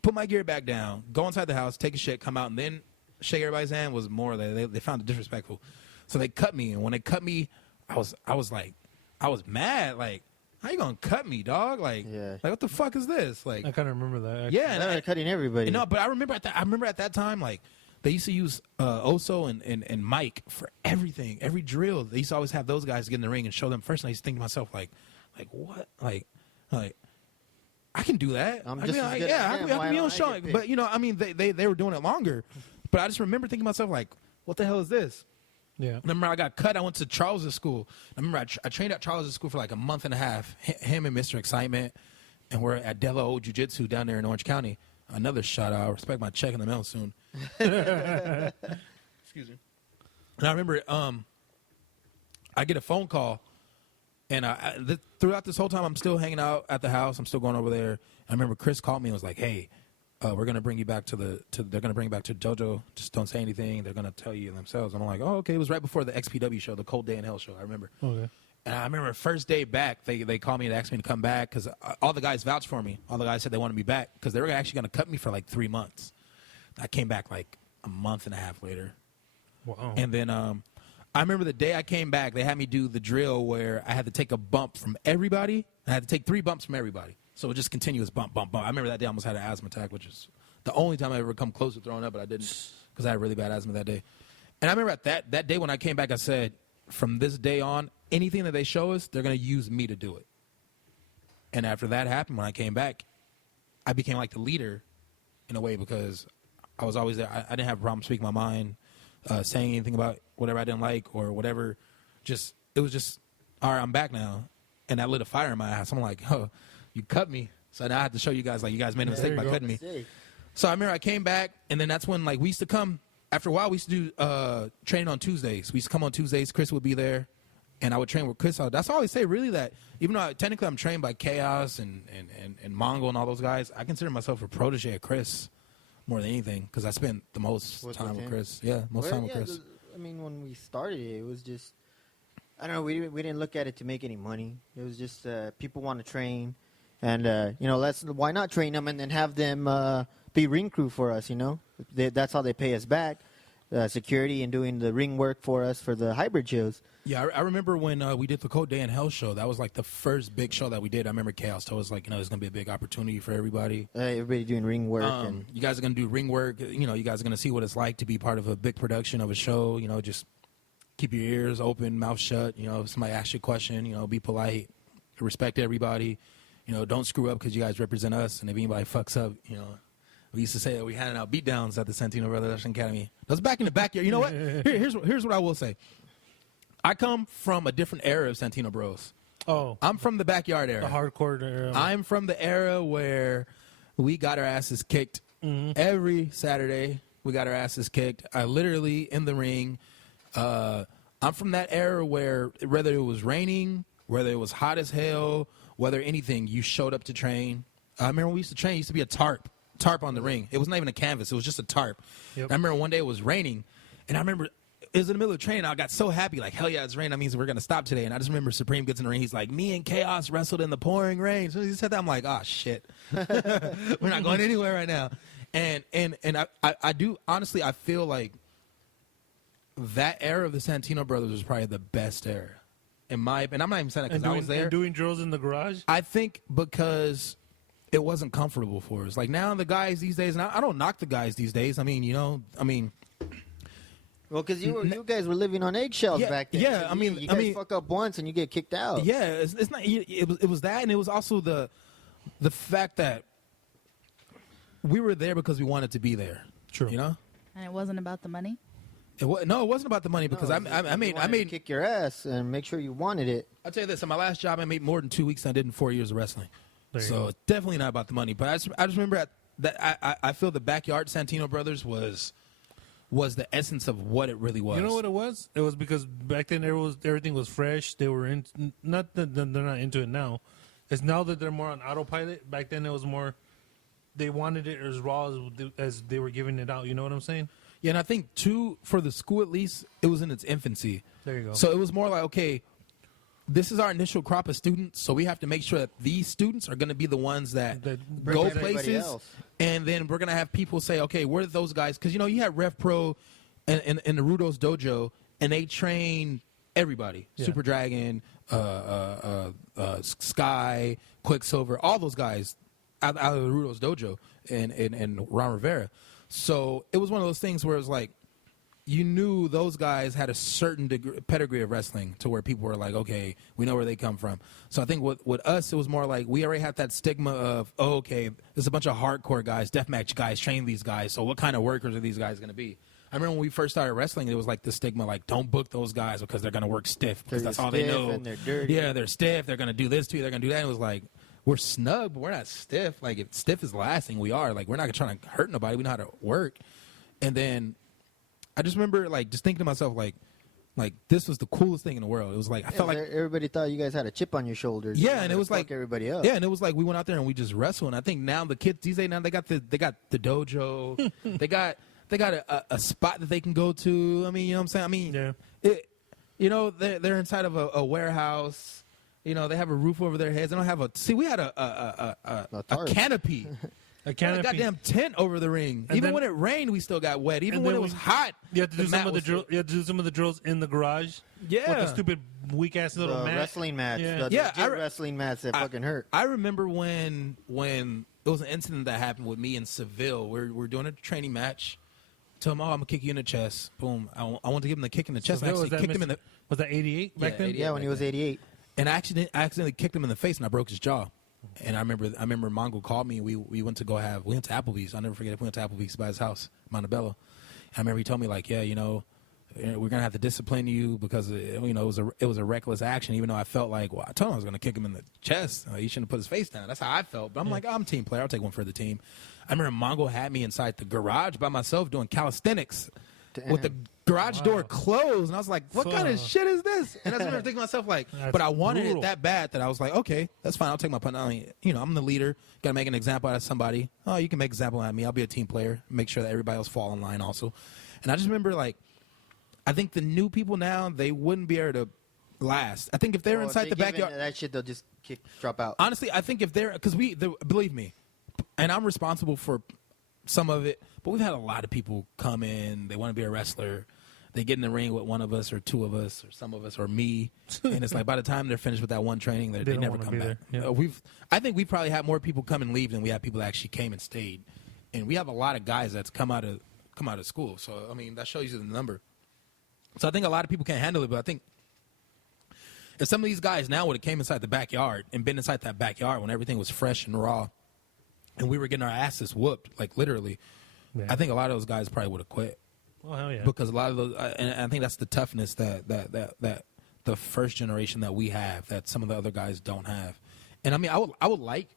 put my gear back down, go inside the house, take a shit, come out, and then shake everybody's hand was more. They found it disrespectful. So they cut me, and when they cut me, I was mad. Like, how you gonna cut me, dog? Like, what the fuck is this? Like, I kind of remember that. Actually. Yeah, They're cutting everybody. No, but I remember at that time, like, they used to use Oso and Mike for everything, every drill. They used to always have those guys get in the ring and show them first. And I used to think to myself, like what, like. I can do that. I'm I just mean, as good yeah, as him. I Why can be don't on I show. get picked? But I mean, they were doing it longer. But I just remember thinking to myself, like, what the hell is this? Yeah. And I remember I got cut. I went to Charles's school. I remember I trained at Charles's school for like a month and a half. Him and Mr. Excitement, and we're at Della Old Jiu-Jitsu down there in Orange County. Another shout out. I'll respect my check in the mail soon. Excuse me. And I remember I get a phone call, and throughout this whole time I'm still hanging out at the house. I'm still going over there. I remember Chris called me and was like, "Hey, we're gonna bring you back they're gonna bring you back to Dojo. Just don't say anything. They're gonna tell you themselves." And I'm like, "Oh, okay." It was right before the XPW show, the Cold Day in Hell show. I remember. Okay. And I remember first day back, they called me and asked me to come back because all the guys vouched for me. All the guys said they wanted me back because they were actually gonna cut me for like 3 months. I came back like a month and a half later. Wow. And then I remember the day I came back, they had me do the drill where I had to take a bump from everybody. I had to take 3 bumps from everybody. So it just continuous bump, bump, bump. I remember that day I almost had an asthma attack, which is the only time I ever come close to throwing up, but I didn't because I had really bad asthma that day. And I remember at that day when I came back, I said, from this day on, anything that they show us, they're going to use me to do it. And after that happened, when I came back, I became like the leader in a way because I was always there. I didn't have a problem speaking my mind, saying anything about whatever I didn't like or whatever. It was just, all right, I'm back now. And that lit a fire in my ass. I'm like, oh, you cut me. So now I have to show you guys, like, you guys made a mistake you by go. cutting me. Mistake. So I remember I came back, and then that's when, like, we used to come. After a while, we used to do training on Tuesdays. We used to come on Tuesdays. Chris would be there, and I would train with Chris. That's all I always say, really, that even though technically I'm trained by Chaos and Mongo and all those guys, I consider myself a protege of Chris more than anything because I spent the most time with him? Chris. Yeah, most time with Chris. I mean, when we started it was just, I don't know, we didn't look at it to make any money. It was just people want to train, and why not train them and then have them be ring crew for us? That's how they pay us back, security and doing the ring work for us for the hybrid shows. Yeah, I remember when we did the Code Day in Hell show. That was like the first big show that we did. I remember Chaos told us, like, there's going to be a big opportunity for everybody. Everybody doing ring work. And You guys are going to do ring work. You guys are going to see what it's like to be part of a big production of a show. Just keep your ears open, mouth shut. If somebody asks you a question, be polite, respect everybody. Don't screw up because you guys represent us. And if anybody fucks up, we used to say that we handed out beatdowns at the Santino Brothers Academy. That was back in the backyard. You know what? Here's what I will say. I come from a different era of Santino Bros. Oh, I'm from the backyard era. the hardcore era. I'm from the era where we got our asses kicked every Saturday. We got our asses kicked. I literally in the ring. I'm from that era where whether it was raining, whether it was hot as hell, whether anything, you showed up to train. I remember when we used to train. It used to be a tarp on the ring. It wasn't even a canvas. It was just a tarp. Yep. I remember one day it was raining, and I remember it was in the middle of training. I got so happy, like, hell yeah, it's raining. That means we're going to stop today. And I just remember Supreme gets in the ring. He's like, me and Chaos wrestled in the pouring rain. So he said that. I'm like, oh, shit. We're not going anywhere right now. And I do, honestly, I feel like that era of the Santino Brothers was probably the best era. And I'm not even saying that because I was there. And doing drills in the garage? I think because it wasn't comfortable for us. Like now the guys these days, and I don't knock the guys these days. Well, because you guys were living on eggshells back then. Yeah, So you guys fuck up once and you get kicked out. Yeah, it's not. It was that, and it was also the fact that we were there because we wanted to be there. True. And it wasn't about the money? It wasn't about the money because I made to kick your ass and make sure you wanted it. I'll tell you this: on my last job, I made more than 2 weeks than I did in 4 years of wrestling. So it's definitely not about the money. But I just remember that I feel the backyard Santino Brothers was the essence of what it really was. You know what it was? It was because back then everything was fresh. They were not that they're not into it now. It's now that they're more on autopilot. Back then it was more, they wanted it as raw as they were giving it out. You know what I'm saying? Yeah, and I think too, for the school at least, it was in its infancy. There you go. So it was more like, okay, this is our initial crop of students, so we have to make sure that these students are going to be the ones that bring go everybody places, else. and then we're going to have people say, okay, where are those guys? Because, you had Rev Pro and Naruto's dojo, and they train everybody. Yeah. Super Dragon, Sky, Quicksilver, all those guys out of Naruto's dojo, and Ron Rivera. So it was one of those things where it was like, you knew those guys had a certain pedigree of wrestling to where people were like, okay, we know where they come from. So I think with us, it was more like we already had that stigma of, oh, okay, there's a bunch of hardcore guys, deathmatch guys, train these guys. So what kind of workers are these guys going to be? I remember when we first started wrestling, it was like the stigma, like, don't book those guys because they're going to work stiff because that's all they know. And they're dirty. Yeah, they're stiff. They're going to do this to you. They're going to do that. And it was like, we're snug, but we're not stiff. Like, if stiff is the last thing we are. Like, we're not trying to hurt nobody. We know how to work. And then I just remember, like, just thinking to myself, like this was the coolest thing in the world. It was like, I felt like everybody thought you guys had a chip on your shoulders. Yeah, and it was like everybody else. Yeah, and it was like we went out there and we just wrestled. And I think now the kids these days, now they got the dojo. they got a spot that they can go to. I mean, you know what I'm saying? I mean, yeah. They're inside of a warehouse. They have a roof over their heads. They don't have we had a canopy. A canopy. A goddamn tent over the ring. And Even then, when it rained, we still got wet. Even when it was hot, you had to do some of the drills. You had to do some of the drills in the garage. Yeah, with the stupid weak ass little mat. Wrestling mats. Yeah, Wrestling mats that fucking hurt. I remember when it was an incident that happened with me in Seville. We're doing a training match. Tell him, oh, I'm gonna kick you in the chest. Boom. I want to give him the kick in the chest. So I actually kicked him in the. Was that 88 back then? 88 yeah, when he was 88. And I accidentally kicked him in the face and I broke his jaw. And I remember Mongo called me. We went to Applebee's. I'll never forget it. We went to Applebee's by his house, Montebello. And I remember he told me, like, yeah, we're gonna have to discipline you because it was a reckless action. Even though I felt like, well, I told him I was gonna kick him in the chest. He shouldn't have put his face down. That's how I felt. But I'm like, I'm a team player. I'll take one for the team. I remember Mongo had me inside the garage by myself doing calisthenics with the garage door closed, and I was like, what kind of shit is this? And I remember thinking to myself like, but I wanted it that bad that I was like, okay, that's fine. I'll take my punt. I mean, I'm the leader. Got to make an example out of somebody. Oh, you can make an example out of me. I'll be a team player. Make sure that everybody else fall in line also. And I just remember like, I think the new people now, they wouldn't be able to last. I think if they're inside the backyard, that shit, they'll just drop out. Honestly, I think if they're, because believe me, and I'm responsible for some of it, but we've had a lot of people come in, they want to be a wrestler, they get in the ring with one of us or two of us or some of us or me, and it's like by the time they're finished with that one training, they never come back. Yeah. I think we probably had more people come and leave than we had people that actually came and stayed, and we have a lot of guys that's come out of school. So I mean, that shows you the number. So I think a lot of people can't handle it, but I think if some of these guys now would have came inside the backyard and been inside that backyard when everything was fresh and raw, and we were getting our asses whooped, like literally, I think a lot of those guys probably would have quit. Oh hell yeah! Because a lot of those, and I think that's the toughness that the first generation that we have that some of the other guys don't have. And I mean, I would like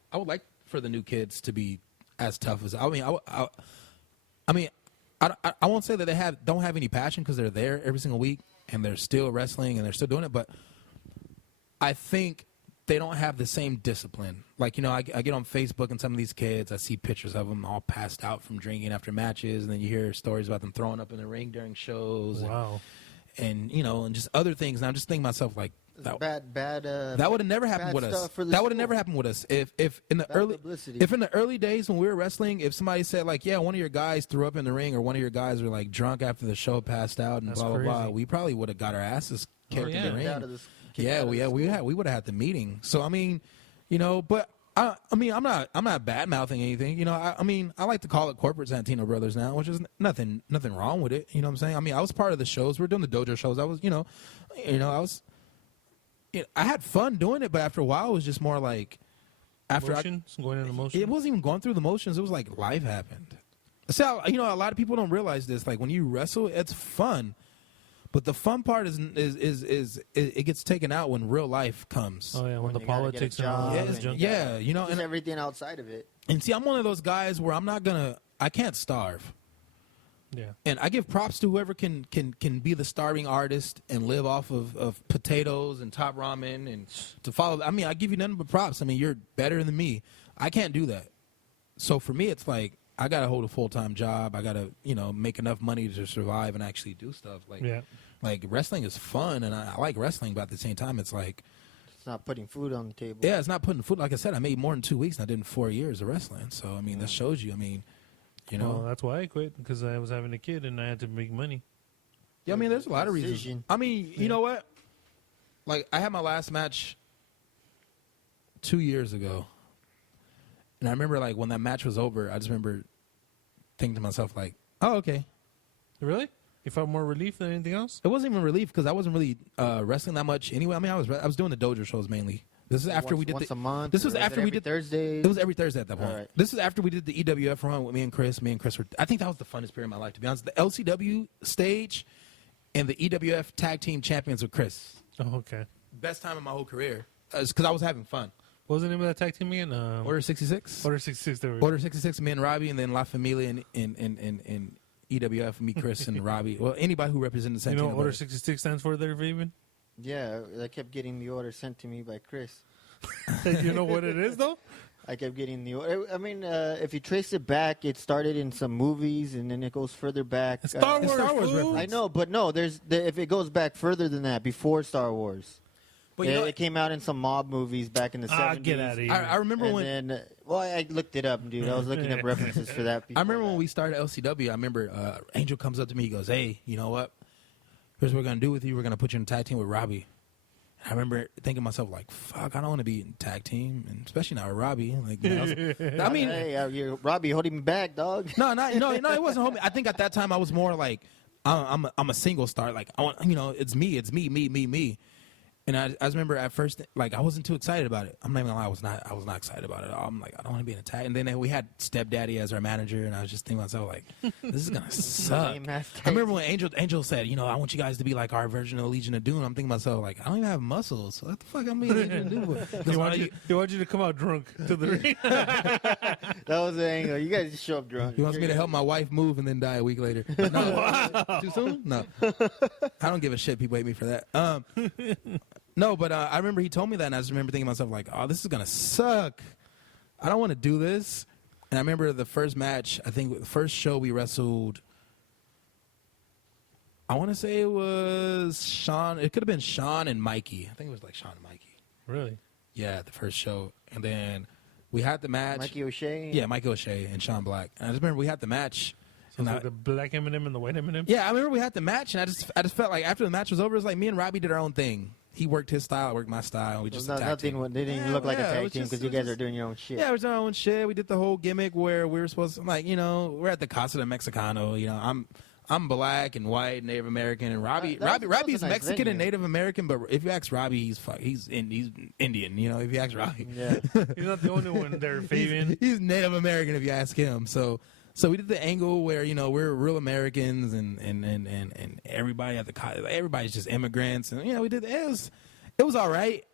for the new kids to be as tough as I mean. I won't say that they don't have any passion because they're there every single week and they're still wrestling and they're still doing it, but I think they don't have the same discipline. Like, I get on Facebook and some of these kids, I see pictures of them all passed out from drinking after matches, and then you hear stories about them throwing up in the ring during shows. Wow. And and just other things. And I'm just thinking to myself, like, that would have never happened with us. That would have never happened with us if in the early days when we were wrestling, if somebody said like, yeah, one of your guys threw up in the ring or one of your guys were like drunk after the show, passed out, and blah blah, we probably would have got our asses kicked in the ring. We would have had the meeting. So I mean, but I mean, I'm not bad mouthing anything. I mean, I like to call it corporate Santino Brothers now, which is nothing wrong with it. You know what I'm saying? I mean, I was part of the shows. We're doing the dojo shows. I was, I had fun doing it, but after a while, it was just more like going into the motions. It wasn't even going through the motions. It was like life happened. So a lot of people don't realize this. Like when you wrestle, it's fun, but the fun part is it gets taken out when real life comes. Oh yeah, when the politics and all that junk. Yeah, and everything outside of it. And see, I'm one of those guys where I can't starve. Yeah. And I give props to whoever can be the starving artist and live off of potatoes and top ramen and to follow. I mean, I give you nothing but props. I mean, you're better than me. I can't do that. So for me, it's like I got to hold a full-time job. I got to, make enough money to survive and actually do stuff. Like wrestling is fun, and I like wrestling, but at the same time, it's like it's not putting food on the table. Yeah, it's not putting food. Like I said, I made more than 2 weeks, and I did in 4 years of wrestling. So I mean, that shows you. I mean. Well, that's why I quit, because I was having a kid and I had to make money. Yeah, I mean, there's a lot of reasons. I mean, you know what? Like, I had my last match 2 years ago. And I remember, like, when that match was over, I just remember thinking to myself, like, oh, okay. Really? You felt more relief than anything else? It wasn't even relief, because I wasn't really wrestling that much anyway. I mean, I was doing the dojo shows mainly. This is after we did once a month. This was after we did Thursday. It was every Thursday at that point. Right. This is after we did the EWF run with me and Chris. Me and Chris were. I think that was the funnest period of my life, to be honest. The LCW stage and the EWF tag team champions with Chris. Oh, okay. Best time of my whole career, because I was having fun. What was the name of that tag team again? Order 66. Order 66. Order 66. Me and Robbie, and then La Familia and EWF. Me, Chris, and Robbie. Well, anybody who represented the same. You know what Order 66 stands for there, Fabian? Yeah, I kept getting the order sent to me by Chris. You know what it is, though? I kept getting the order. I mean, if you trace it back, it started in some movies, and then it goes further back. Star Wars reference. I know, but no, if it goes back further than that, before Star Wars. But it came out in some mob movies back in the 70s. Get out of here. I remember when... I looked it up, dude. I was looking up references for that. I remember when we started LCW, I remember Angel comes up to me, he goes, hey, you know what? Here's what we're going to do with you. We're going to put you in a tag team with Robbie. I remember thinking to myself, like, fuck, I don't want to be in tag team, and especially not with Robbie. Like, I mean, hey, Robbie holding me back, dog. No, it wasn't holding me. I think at that time I was more like, I'm a single star. Like, I want, it's me. And I just remember at first, like, I wasn't too excited about it. I'm not even gonna lie, I was not excited about it at all. I'm like, I don't want to be in attack. And then we had Stepdaddy as our manager, and I was just thinking to myself, like, this is gonna suck. I remember when Angel said, you know, I want you guys to be like our version of Legion of Doom. I'm thinking to myself, like, I don't even have muscles. So what the fuck I'm being Legion of Doom for? He wants you to come out drunk to the ring. That was the angle. You guys just show up drunk. He wants me to help my wife move and then die a week later. No, too soon? No, I don't give a shit. People hate me for that. No, but I remember he told me that, and I just remember thinking to myself, like, oh, this is going to suck. I don't want to do this. And I remember the first match, I think the first show we wrestled, I want to say it was Sean. It could have been Sean and Mikey. I think it was like Sean and Mikey. Really? Yeah, the first show. And then we had the match. Mikey O'Shea? Yeah, Mikey O'Shea and Sean Black. And I just remember we had the match. So it's like the black Eminem and the white Eminem? Yeah, I remember we had the match, and I just felt like after the match was over, it was like me and Robbie did our own thing. He worked his style, I worked my style. We just They didn't look like a tag team because you guys are doing your own shit. Yeah, we did our own shit. We did the whole gimmick where we were supposed to, like, you know, we're at the Casa de Mexicano. You know, I'm black and white, Native American, and Robbie's nice Mexican venue. and Native American. But if you ask Robbie, he's Indian. You know, if you ask Robbie, Yeah. He's not the only one there, Fabian. he's Native American if you ask him. So we did the angle where, you know, we're real Americans and everybody at the everybody's just immigrants, and, you know, we did it was all right.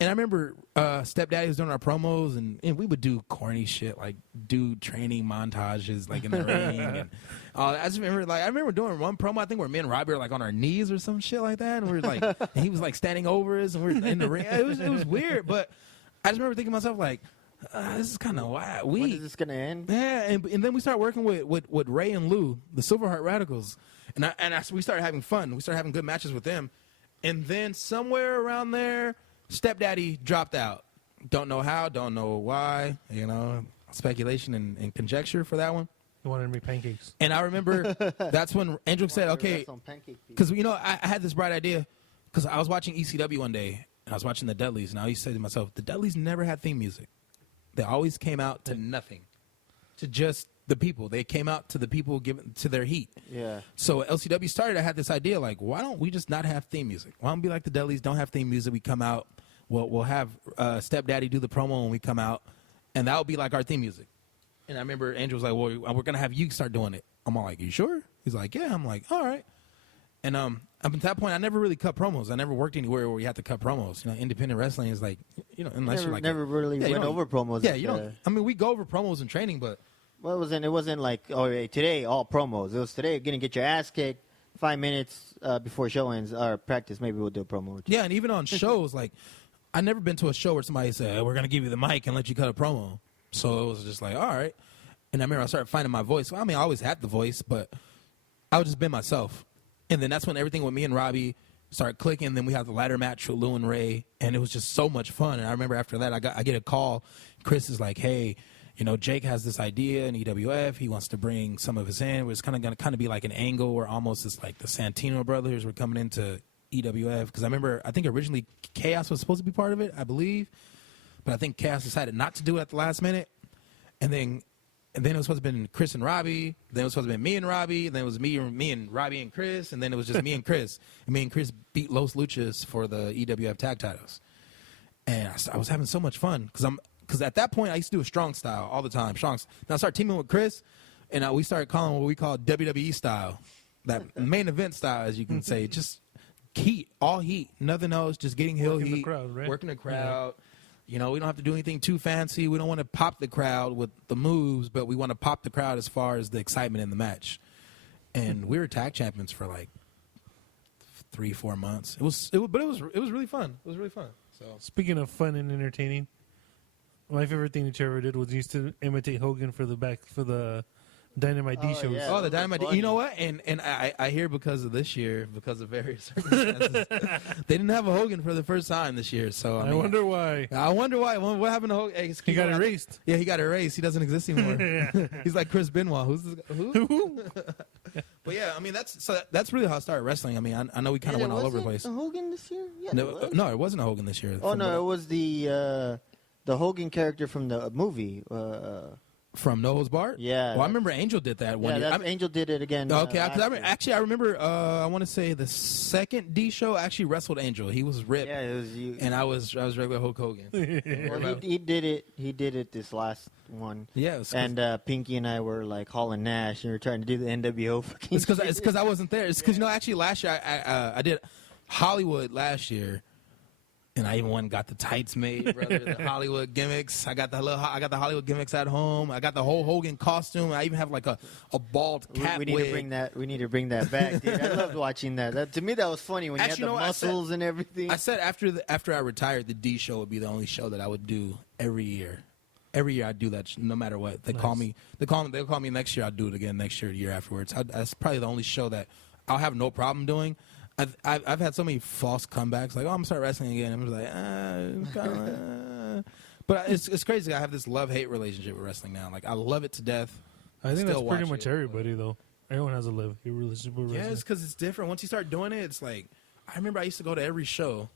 And I remember Stepdaddy was doing our promos, and we would do corny shit, like do training montages, like in the ring. And I just remember, like, I remember doing one promo, I think where me and Robbie were like on our knees or some shit like that, and we were like, and he was like standing over us, and we were in the ring. It was weird, but I just remember thinking to myself, like, this is kind of wild. When is this gonna end? Yeah, and then we started working with Ray and Lou, the Silverheart Radicals, and we started having fun. We started having good matches with them, and then somewhere around there, Stepdaddy dropped out. Don't know how, don't know why. You know, speculation and conjecture for that one. He wanted to make pancakes. And I remember that's when Andrew said, okay, because, you know, I had this bright idea because I was watching ECW one day, and I was watching the Dudleys, and I used to say to myself, the Dudleys never had theme music. They always came out to nothing, to just the people. They came out to the people given to their heat. Yeah. So LCW started. I had this idea, like, why don't we just not have theme music? Why don't we be like the Dudleys? Don't have theme music. We come out. We'll have Stepdaddy do the promo when we come out, and that would be like our theme music. And I remember Andrew was like, well, we're gonna have you start doing it. I'm all like, you sure? He's like, yeah. I'm like, all right. And up at that point, I never really cut promos. I never worked anywhere where you had to cut promos. You know, independent wrestling is like, you know, unless you're like really went over promos. Yeah, you don't. I mean, we go over promos in training, but Well, it wasn't like, oh, hey, today all promos. It was today gonna get your ass kicked 5 minutes before show ends or practice. Maybe we'll do a promo. Or two. Yeah, and even on shows, like, I've never been to a show where somebody said, we're gonna give you the mic and let you cut a promo. So it was just like, all right. And I remember I started finding my voice. Well, I mean, I always had the voice, but I would just be myself. And then that's when everything with me and Robbie started clicking. Then we had the ladder match with Lou and Ray, and it was just so much fun. And I remember after that, I get a call. Chris is like, hey, you know, Jake has this idea in EWF. He wants to bring some of us in. It's kind of going to be like an angle where almost it's like the Santino brothers were coming into EWF. Because I think originally Chaos was supposed to be part of it, I believe. But I think Chaos decided not to do it at the last minute. And then it was supposed to have been Chris and Robbie. Then it was supposed to have been me and Robbie. Then it was me and Robbie and Chris. And then it was just me and Chris. And me and Chris beat Los Luchas for the EWF tag titles. And I was having so much fun because at that point I used to do a strong style all the time. Then I started teaming with Chris, and we started calling what we call WWE style, that main event style, as you can say, just heat, all heat, nothing else, just getting heel Working the heat, crowd, right? working the crowd. You know, we don't have to do anything too fancy. We don't want to pop the crowd with the moves, but we want to pop the crowd as far as the excitement in the match. And we were tag champions for like 3-4 months. It was really fun. It was really fun. So Speaking of fun and entertaining, my favorite thing that you ever did was used to imitate Hogan for the Dynamite D shows. yeah. oh, the those are Dynamite. funny. You know what? And I hear because of this year, because of various circumstances, they didn't have a Hogan for the first time this year. So I wonder why. I wonder why. What happened to Hogan? Hey, He got erased. Yeah, he got erased. He doesn't exist anymore. He's like Chris Benoit. Who's this guy? Who? But yeah, I mean that's really how I started wrestling. I mean, I know we kind of went all over the place. A Hogan this year? Yeah, No, it wasn't a Hogan this year. Oh no, it was the Hogan character from the movie. From Noah's Bar? Yeah. Well, I remember Angel did that one Yeah, year. Angel did it again. Okay, last year. I remember. I want to say the second D show actually wrestled Angel. He was ripped, Yeah, it was you. and I was regular Hulk Hogan. Well, he did it. He did it this last one. Yeah, it's And Pinky and I were like Hall and Nash, and we were trying to do the NWO fucking. it's because I wasn't there. It's because actually last year I did Hollywood last year. And I even went and got the tights made, brother. The Hollywood gimmicks. I got the Hollywood gimmicks at home. I got the whole Hogan costume. I even have like a bald cat we need wig. to bring that. We need to bring that back, dude. I loved watching that. To me, that was funny when Actually, you had the muscles and everything. I said after I retired, the D show would be the only show that I would do every year. Every year I'd do that, no matter what. They'll call me next year. I'll do it again next year, the year afterwards. That's probably the only show that I'll have no problem doing. I've had so many false comebacks, like, oh, I'm gonna start wrestling again. I'm just like, but it's crazy. I have this love-hate relationship with wrestling now. Like, I love it to death. I think that's Still pretty watch much it. everybody, though. Everyone has a love-hate relationship with Yeah, wrestling. it's because it's different. Once you start doing it, it's like, I remember I used to go to every show,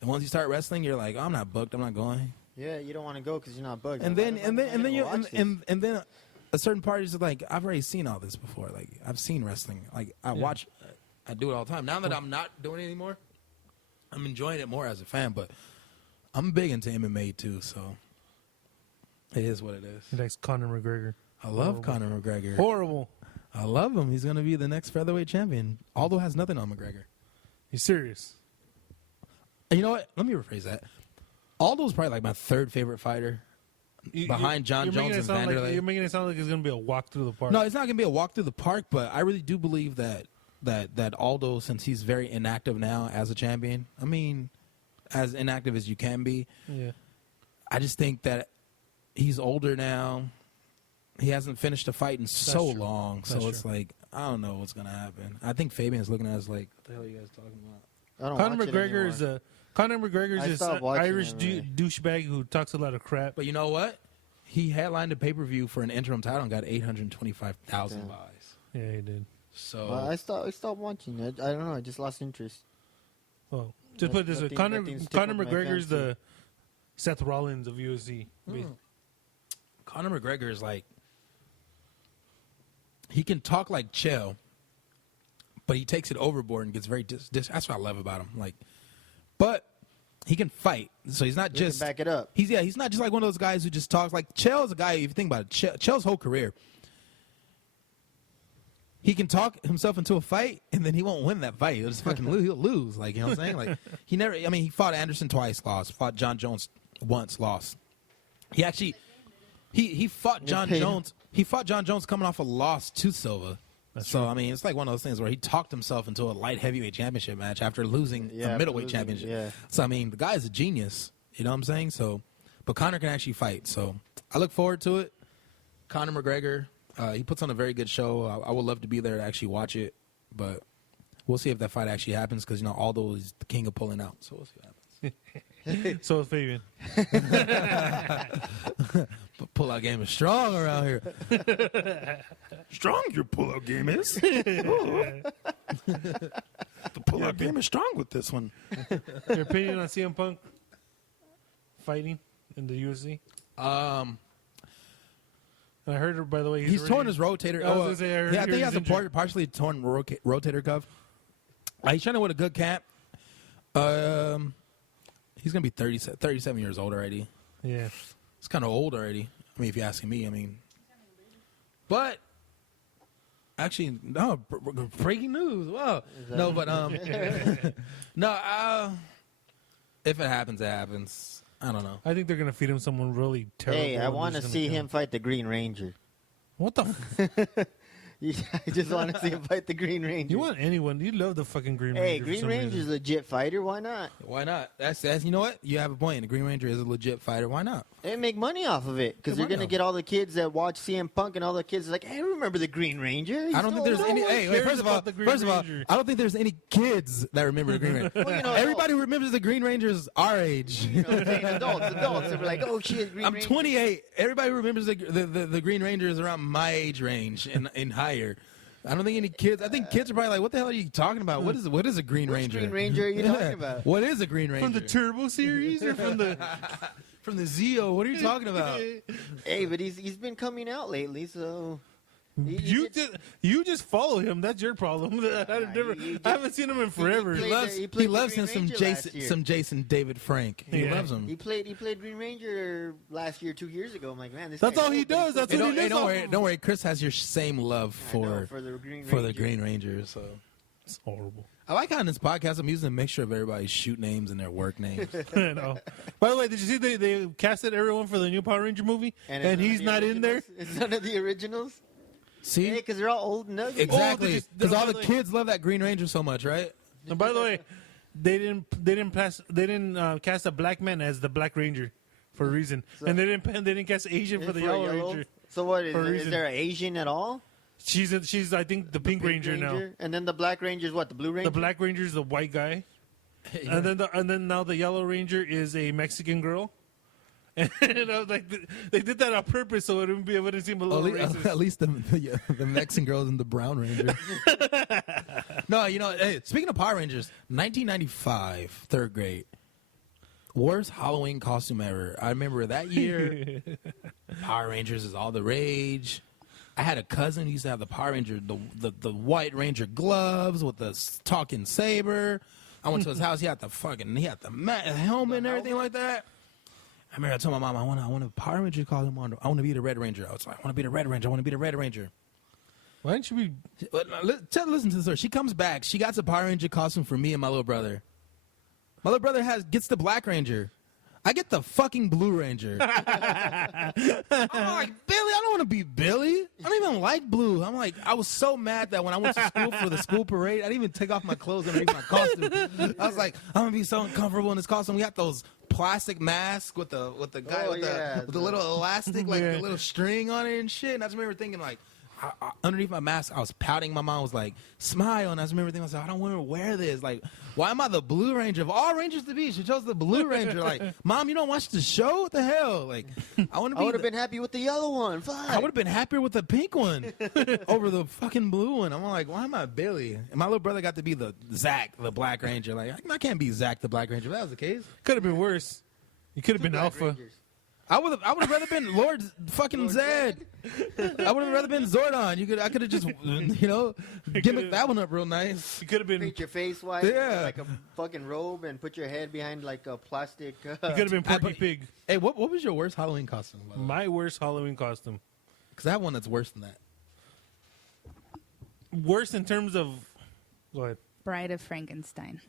and once you start wrestling, you're like, oh, I'm not booked. I'm not going. Yeah, you don't want to go because you're not bugged. And then a certain part is like, I've already seen all this before. Like, I've seen wrestling. Like, I do it all the time. Now that I'm not doing it anymore, I'm enjoying it more as a fan. But I'm big into MMA too, so it is what it is. He likes Conor McGregor. I love Conor McGregor. Horrible. I love him. He's gonna be the next featherweight champion. Aldo has nothing on McGregor. He's serious. And you know what? Let me rephrase that. Aldo's probably like my third favorite fighter, behind John Jones and Vanderlei. You're making it sound like it's going to be a walk through the park. No, it's not gonna be a walk through the park, but I really do believe that Aldo, since he's very inactive now as a champion, I mean, as inactive as you can be, Yeah. I just think that he's older now. He hasn't finished a fight in so true. long, so That's it's true. like, I don't know what's gonna happen. I think Fabian's looking at us like, what the hell are you guys talking about? I don't Conor watch it McGregor is anymore. Conor McGregor I is this stopped watching Irish it, man. douchebag who talks a lot of crap. But you know what? He headlined a pay-per-view for an interim title and got 825,000 Damn. buys. Yeah, he did. So Well, I stopped watching it. I don't know. I just lost interest. Well, just put it this way: Conor nothing's tickled my McGregor's fancy. the Seth Rollins of UFC. Conor McGregor is like, he can talk like Chael, but he takes it overboard and gets very that's what I love about him. Like, but he can fight, so he's not He can just back it up. He's not just like one of those guys who just talks. Like Chael is a guy. If you think about it, Chael's whole career, he can talk himself into a fight, and then he won't win that fight. He'll just fucking he'll lose. Like, you know what I'm saying? Like, he never. I mean, he fought Anderson twice, lost. Fought John Jones once, lost. He actually he fought John paid him. Jones. He fought John Jones coming off a loss to Silva. So I mean, it's like one of those things where he talked himself into a light heavyweight championship match after losing a middleweight championship. Yeah. So I mean, the guy is a genius. You know what I'm saying? So, but Conor can actually fight. So I look forward to it. Conor McGregor, he puts on a very good show. I would love to be there to actually watch it, but we'll see if that fight actually happens because, you know, Aldo is the king of pulling out. So we'll see what happens. So is Fabian. But pull-out game is strong around here. Strong your pull-out game is. The pull-out game is strong with this one. Your opinion on CM Punk fighting in the UFC? And I heard, by the way, He's torn his rotator. I was gonna say, I heard I think he has a injured. partially torn rotator cuff. He's trying to win a good camp. He's going to be 37 years old already. Yeah. It's kind of old already. I mean, if you're asking me, I mean. But, actually, no, breaking news. Wow. No, but, no, if it happens, it happens. I don't know. I think they're going to feed him someone really terrible. Hey, I and want to he's gonna see kill him fight the Green Ranger. What the f- I just want to see him fight the Green Ranger. You want anyone. You love the fucking Green Ranger. Hey, for Green some Ranger's a reason. legit fighter. Why not? Why not? That's you know what? You have a point. The Green Ranger is a legit fighter. Why not? They make money off of it because Make you're money going to off get all the kids that watch CM Punk and all the kids are like, hey, I remember the Green Ranger. I don't think there's any. Hey, cares first of all, about the Green Ranger. I don't think there's any kids that remember the Green Ranger. Well, you know, Everybody who remembers the Green Ranger is our age. You know what I'm saying? Adults. They were like, oh, shit, Green I'm Ranger. 28. Everybody who remembers the Green Ranger is around my age range and higher. I don't think any kids. I think kids are probably like, "What the hell are you talking about? What is a Green Which Ranger? Green Ranger are you talking about? What is a Green Ranger?" From the Turbo series or from the. from the Zeo. What are you talking about? Hey, but he's been coming out lately, so You just follow him. That's your problem. I haven't seen him in forever. he played He the loves Green him some Ranger last Jason, year. some Jason David Frank. He Yeah. loves him. He played Green Ranger last year, 2 years ago. I'm like, man, this That's guy's all he old, but he's does. still That's Hey, what good. he lives don't off worry, of. don't worry. Chris has your same love I know, for for the Green for Ranger. the Green Ranger. So It's horrible. I like how in this podcast I'm using a mixture of everybody's shoot names and their work names. I know. By the way, did you see they casted everyone for the new Power Ranger movie, it's and none he's of the not in there? originals? It's none of the originals. See, Hey, because they're all old and ugly. exactly, just- because all the by the way- kids love that Green Ranger so much, right? And by the way, they didn't cast a black man as the Black Ranger for a reason, and they didn't cast Asian for the Yellow Ranger. So what is, For a is reason. there an Asian at all? She's I think the Pink Ranger now. And then the Black Ranger is what? The Blue Ranger. The Black Ranger is the white guy, and then now the Yellow Ranger is a Mexican girl. And I was like, they did that on purpose so it wouldn't seem a little racist. At least the Mexican girls and the Brown Ranger. No, hey, speaking of Power Rangers, 1995, third grade. Worst Halloween costume ever. I remember that year, Power Rangers is all the rage. I had a cousin who used to have the Power Ranger, the White Ranger gloves with the talking saber. I went to his house. He had the helmet and everything like that. I remember I told my mom, I want a Power Ranger costume on. I want to be the Red Ranger. I was like, I want to be the Red Ranger. I want to be the Red Ranger. Why didn't you be? Listen to this. She comes back. She got the Power Ranger costume for me and my little brother. My little brother gets the Black Ranger. I get the fucking Blue Ranger. I'm like, Billy, I don't want to be Billy. I don't even like blue. I'm like, I was so mad that when I went to school for the school parade, I didn't even take off my clothes underneath my costume. I was like, I'm gonna be so uncomfortable in this costume. We got those plastic masks with the guy with the little elastic, like the little string on it and shit. And I just remember thinking like, underneath my mask, I was pouting. My mom was like, smile. And I just remember thinking, I don't want to wear this. Like, why am I the Blue Ranger? Of all Rangers to be, she chose the Blue Ranger. Like, Mom, you don't watch the show? What the hell? Like, I want to be. I would have been happy with the yellow one. Fuck. I would have been happier with the pink one over the fucking blue one. I'm like, why am I Billy? And my little brother got to be the Zach, the Black Ranger. Like, I can't be Zach, the Black Ranger. If that was the case, Could have been worse. You could have been Black Alpha. Rangers. I would have rather been Lord fucking Zed. I would have rather been Zordon. I could have just gimmicked that one up real nice. You could have been. Paint your face white, Yeah. like a fucking robe, and put your head behind like a plastic. You could have been Porky but- Pig. Hey, what was your worst Halloween costume? My worst Halloween costume. Because I have one that's worse than that. Worse in terms of. Go ahead. Bride of Frankenstein.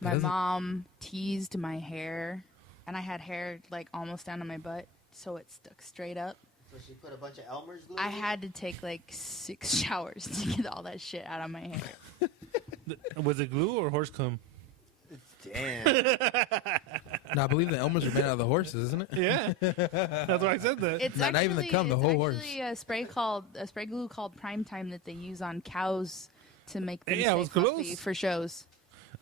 My Doesn't- mom teased my hair, and I had hair like almost down to my butt, so it stuck straight up. So she put a bunch of Elmer's glue. I had to take like 6 showers to get all that shit out of my hair. Was it glue or horse cum? Damn. No, I believe the Elmers are made out of the horses, isn't it? Yeah. That's why I said that. It's Not actually, even the cum, the it's whole horse. actually a spray glue called Prime Time that they use on cows to make them Hey, I stay was fluffy close. for shows.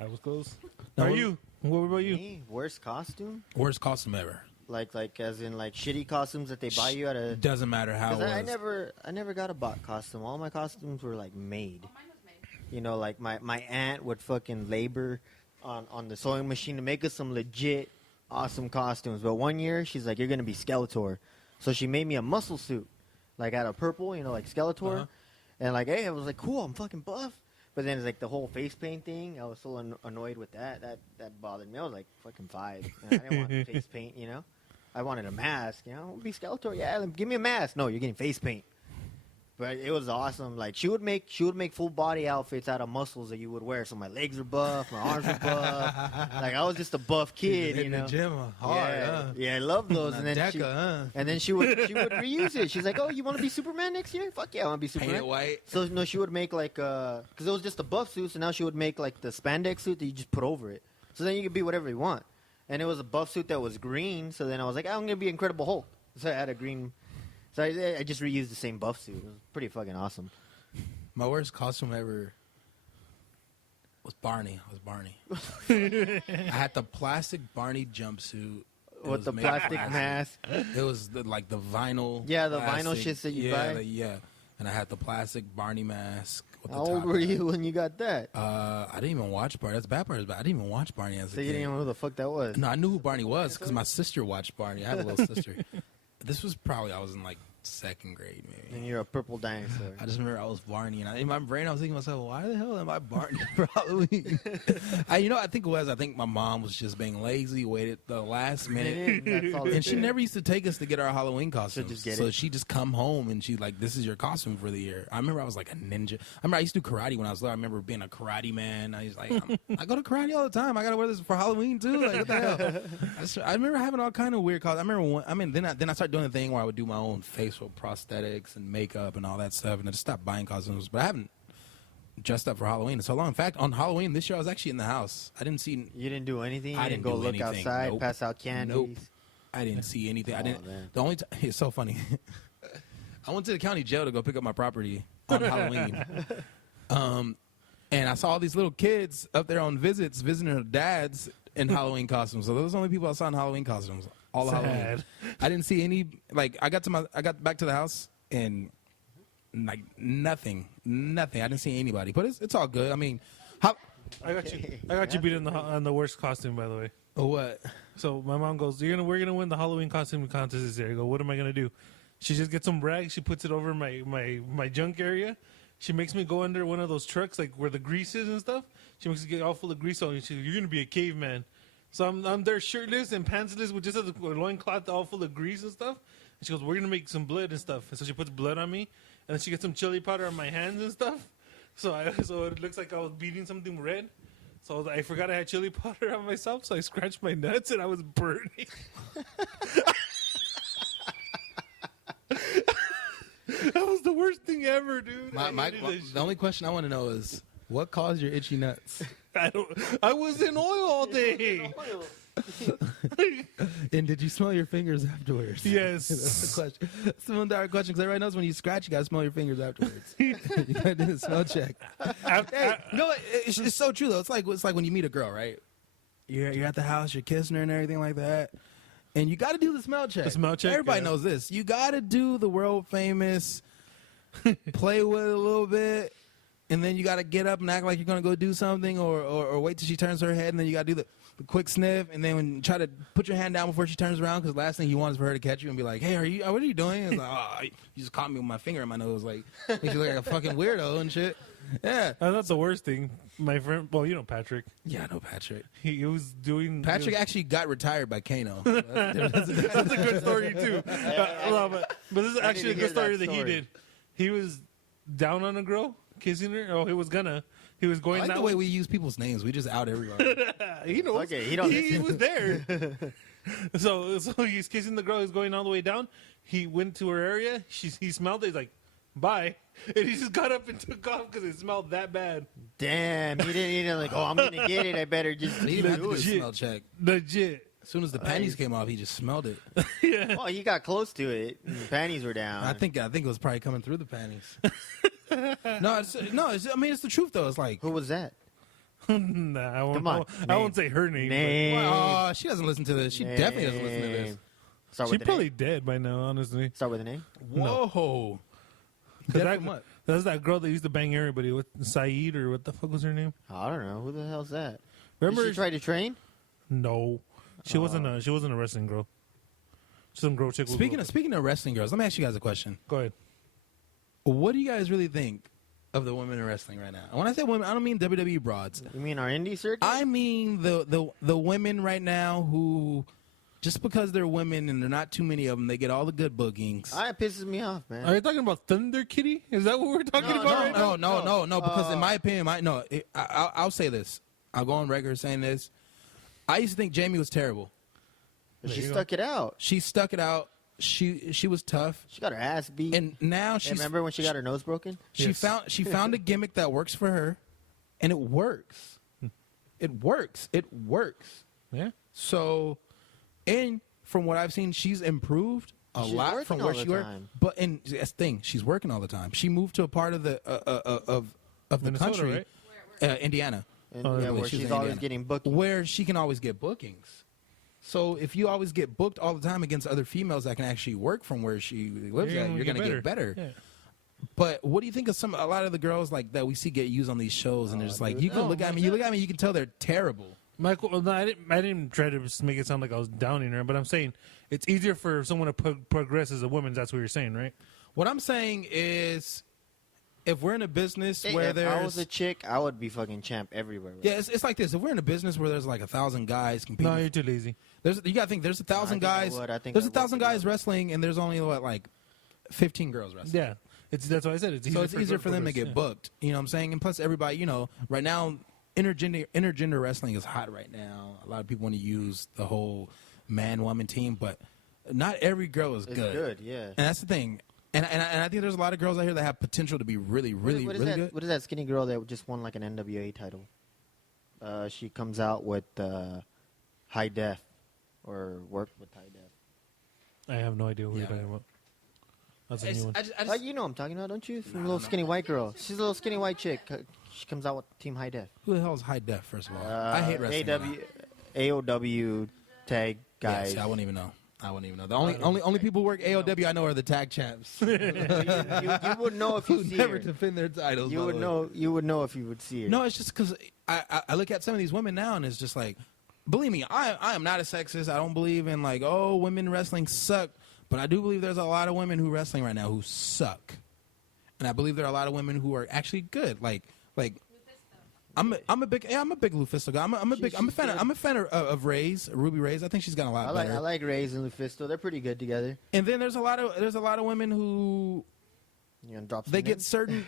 I was close. No, How are you? What about you? Me? Worst costume? Worst costume ever. Like as in like shitty costumes that they buy you at a. Doesn't matter how it 'Cause was. I never got a bought costume. All my costumes were like made. You know, like my aunt would fucking labor on the sewing machine to make us some legit awesome costumes. But one year she's like, "You're gonna be Skeletor," so she made me a muscle suit, like out of purple, like Skeletor, Uh-huh. and like, hey, I was like, cool, I'm fucking buff. But then it's like the whole face paint thing. I was so annoyed with that. That bothered me. I was like fucking 5. And I didn't want face paint. I wanted a mask. Be Skeletor. Yeah, give me a mask. No, you're getting face paint. But it was awesome. Like she would make full body outfits out of muscles that you would wear. So my legs were buff, my arms were buff. Like I was just a buff kid, Hitting the gym hard, yeah, huh? yeah, I love those. And then she would reuse it. She's like, "Oh, you want to be Superman next year? Fuck yeah, I want to be Paint Superman." it white. So no, she would make like because it was just a buff suit. So now she would make like the spandex suit that you just put over it. So then you could be whatever you want. And it was a buff suit that was green. So then I was like, I'm gonna be Incredible Hulk. So I had a green. So I just reused the same buff suit. It was pretty fucking awesome. My worst costume ever was Barney. I was Barney. I had the plastic Barney jumpsuit. It With was the made of plastic plastic. mask. It was like the vinyl. Yeah, the vinyl plastic. shits that you yeah, buy. Yeah. and I had the plastic Barney mask. With How the old top were hat. you when you got that? I didn't even watch Barney. That's the bad part. But I didn't even watch Barney as a So you kid. didn't even know who the fuck that was. No, I knew who Barney was because my sister watched Barney. I have a little sister. This was probably I was in like 2nd grade maybe. And you're a purple dinosaur. I just remember I was Barney, and in my brain I was thinking to myself, why the hell am I Barney for Halloween? I think it was. I think my mom was just being lazy, waited the last minute, That's all and it she did. never used to take us to get our Halloween costumes. just get So it. she just come home and she like, this is your costume for the year. I remember I was like a ninja. I remember I used to do karate when I was little. I remember being a karate man. I was like, I go to karate all the time. I gotta wear this for Halloween too. Like what the hell? I remember having all kind of weird costumes. I remember then I started doing the thing where I would do my own facial prosthetics and makeup and all that stuff, and I just stopped buying costumes. But I haven't dressed up for Halloween in so long. In fact, on Halloween this year, I was actually in the house. I didn't see. You didn't do anything? You I didn't didn't go do look anything. outside, Nope. pass out candies? Nope. I didn't see anything. I Oh, didn't. man. The only time it's so funny. I went to the county jail to go pick up my property on Halloween. And I saw all these little kids up there on visits, visiting their dads in Halloween costumes. So those are the only people I saw in Halloween costumes all of Halloween. Sad. I didn't see any. Like I got back to the house and like nothing. I didn't see anybody. But it's all good. I mean, how? I got you beat on the worst costume, by the way. What? So my mom goes, we're gonna win the Halloween costume contest this year. I go, what am I gonna do? She just gets some rags, she puts it over my junk area. She makes me go under one of those trucks, like where the grease is and stuff. She makes me get all full of grease on me. She goes, you're gonna be a caveman. So I'm there shirtless and pantsless with just a loincloth all full of grease and stuff. And she goes, we're gonna make some blood and stuff. And so she puts blood on me, and then she gets some chili powder on my hands and stuff. So it looks like I was beating something red. So I forgot I had chili powder on myself, so I scratched my nuts and I was burning. That was the worst thing ever, dude. The only question I want to know is what caused your itchy nuts? I was in oil all day. And did you smell your fingers afterwards? Yes. That's the question. That's the one direct question because everybody knows when you scratch, you gotta smell your fingers afterwards. You gotta do the smell check. Hey, no, it's so true though. It's like when you meet a girl, right? You're at the house, you're kissing her and everything like that, and you got to do the smell check. The smell check, Everybody yeah. knows this. You got to do the world famous, play with it a little bit, and then you got to get up and act like you're gonna go do something, or wait till she turns her head, and then you got to do the quick sniff, and then when you try to put your hand down before she turns around, because the last thing you want is for her to catch you and be like, "Hey, what are you doing?" And it's like, "Oh, you just caught me with my finger in my nose," like makes you look like a fucking weirdo and shit. Yeah. That's the worst thing. My friend, well, you know Patrick. Yeah, I know Patrick. He was doing. Patrick actually got retired by Kano. That's a good story too. But this is actually a hear good story that that he story. did. He was down on a girl, kissing her. Oh, he was going I like that the way we use people's names. We just out everybody. He knows. Okay, he don't He listen. was there. so he's kissing the girl. He's going all the way down. He went to her area. He smelled it. He's like, bye. And he just got up and took off because it smelled that bad. Damn, he didn't like, oh, I'm going to get it. I better just He didn't have to do do a it. smell check. Legit. As soon as the panties came off, he just smelled it. Oh, he got close to it. And the panties were down. I think it was probably coming through the panties. It's the truth though. It's like, Who was that? Nah, I won't, Come on, I name. won't say her name. Name. oh, she doesn't listen to this. She definitely doesn't listen to this. Name. But Start she with the probably name. dead by now, honestly. Start with a name. Whoa. 'Cause Dead that- from what? That's that girl that used to bang everybody with Saeed, or what the fuck was her name? I don't know. Who the hell's that? Remember? Did she try to train? No, she wasn't a wrestling girl. She's some girl chick. with Speaking of wrestling girls, let me ask you guys a question. go ahead. What do you guys really think of the women in wrestling right now? And when I say women, I don't mean WWE broads. You mean our indie circuit? I mean the women right now who, just because they're women and there are not too many of them, they get all the good bookings. It pisses me off, man. Are you talking about Thunder Kitty? Is that what we're talking No, about right now? No. Because in my opinion, I'll say this. I'll go on record saying this. I used to think Jamie was terrible. But she There you stuck it out. She stuck it out. She was tough, She got her ass beat. and now Hey, she's. remember when she got her nose broken? She Yes. found a gimmick that works for her, and it works. It works. Yeah. So, and from what I've seen, she's improved a She's lot working from all where the she was. time. But and that's the thing, she's working all the time. She moved to a part of the of the Minnesota, country, right? Indiana, And, Oh, yeah, really? where She's she's in always Indiana. getting booked. where she can always get bookings. So if you always get booked all the time against other females that can actually work from where she lives at, you're gonna get better. Yeah. But what do you think of a lot of the girls like that we see get used on these shows, and they're just like, dude. you can look at me, you can tell they're terrible. Michael, no, I didn't try to make it sound like I was downing her, but I'm saying it's easier for someone to progress as a woman. That's what you're saying, right? What I'm saying is, if we're in a business where if I was a chick, I would be fucking champ everywhere. Right? yeah, it's like this. If we're in a business where there's like 1,000 guys competing, No, you're too lazy. you gotta think there's 1,000 guys. There's 1,000 guys wrestling, and there's only like 15 girls wrestling. Yeah, that's why I said it's easier. So it's easier for them to get yeah. booked. You know what I'm saying? And plus, everybody, right now, intergender wrestling is hot right now. A lot of people want to use the whole man-woman team, but not every girl is It's good. good, yeah. And that's the thing. And I think there's a lot of girls out here that have potential to be really, really, What is really that, good. What is that skinny girl that just won like an NWA title? She comes out with high def or work with high def. I have no idea who Yeah. you're talking about. That's a I new just- one. I just- You know what I'm talking about, don't you? From Nah, a little no. skinny white girl. She's a little skinny white chick. She comes out with Team High Def. Who the hell is high def? First of all, I hate wrestling. AOW tag guys. Yeah, see, I wouldn't even know. The only people who work AOW I know are the tag champs. you would know if you Who see never her. defend their titles. You by would the way. know. You would know if you would see her. No, it's just because I look at some of these women now, and it's just like, believe me, I am not a sexist. I don't believe in like, oh, women wrestling suck. But I do believe there's a lot of women who wrestling right now who suck, and I believe there are a lot of women who are actually good. Like I'm a big Lufisto guy. I'm a fan of Ray's Ruby Ray's. I think she's gotten a lot better. I like Reyes and Lufisto. They're pretty good together. And then there's a lot of women who You gonna drop some they get names? certain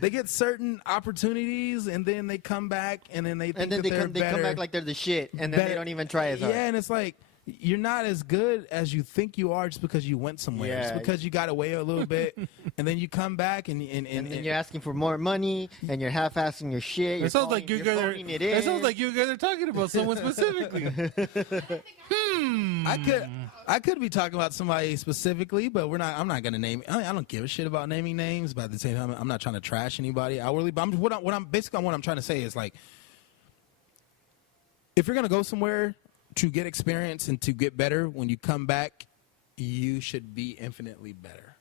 they get certain opportunities, and then they come back, and then they think and then that they they're come better. back like they're the shit, and then they better- don't even try as hard. Yeah, and it's like you're not as good as you think you are just because you went somewhere. Yeah. Just because you got away a little bit, and then you come back and And then you're asking for more money, and you're half-assing your shit. You're It sounds like you you're guys are. phoning it It sounds in. like you guys are talking about someone specifically. I could be talking about somebody specifically, but I'm not gonna name. I don't give a shit about naming names, but at the same time, I'm not trying to trash anybody outwardly. But what I'm trying to say is like, if you're gonna go somewhere to get experience and to get better, when you come back, you should be infinitely better.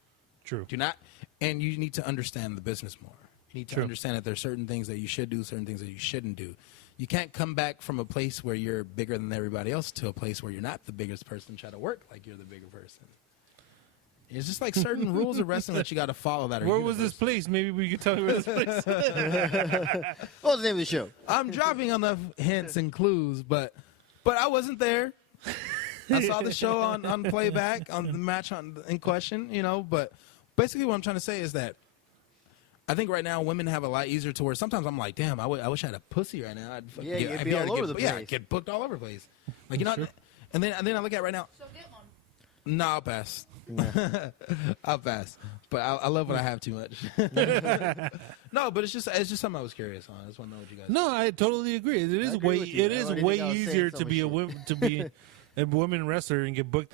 True. Do not, and you need to understand the business more. You need to True. understand that there's certain things that you should do, certain things that you shouldn't do. You can't come back from a place where you're bigger than everybody else to a place where you're not the biggest person and try to work like you're the bigger person. It's just like certain rules of wrestling that you got to follow that are Where was this universal. place? Maybe we could tell me where this place. What was the name of the show? I'm dropping enough hints and clues, but I wasn't there. I saw the show on playback on the match in question, But basically, what I'm trying to say is that I think right now women have a lot easier to where sometimes I'm like, damn, I wish I had a pussy right now. I'd Yeah, you'd be all over the Yeah, place. I'd get booked all over the place. Like and then I look at right now. So get one. No, I'll pass. I'll pass. But I love what I have too much. No, but it's just something I was curious on. I just want to know what you guys. No, I totally agree. It is agree with you. it I is already way think I was saying easier so to much be shit. to be a woman wrestler and get booked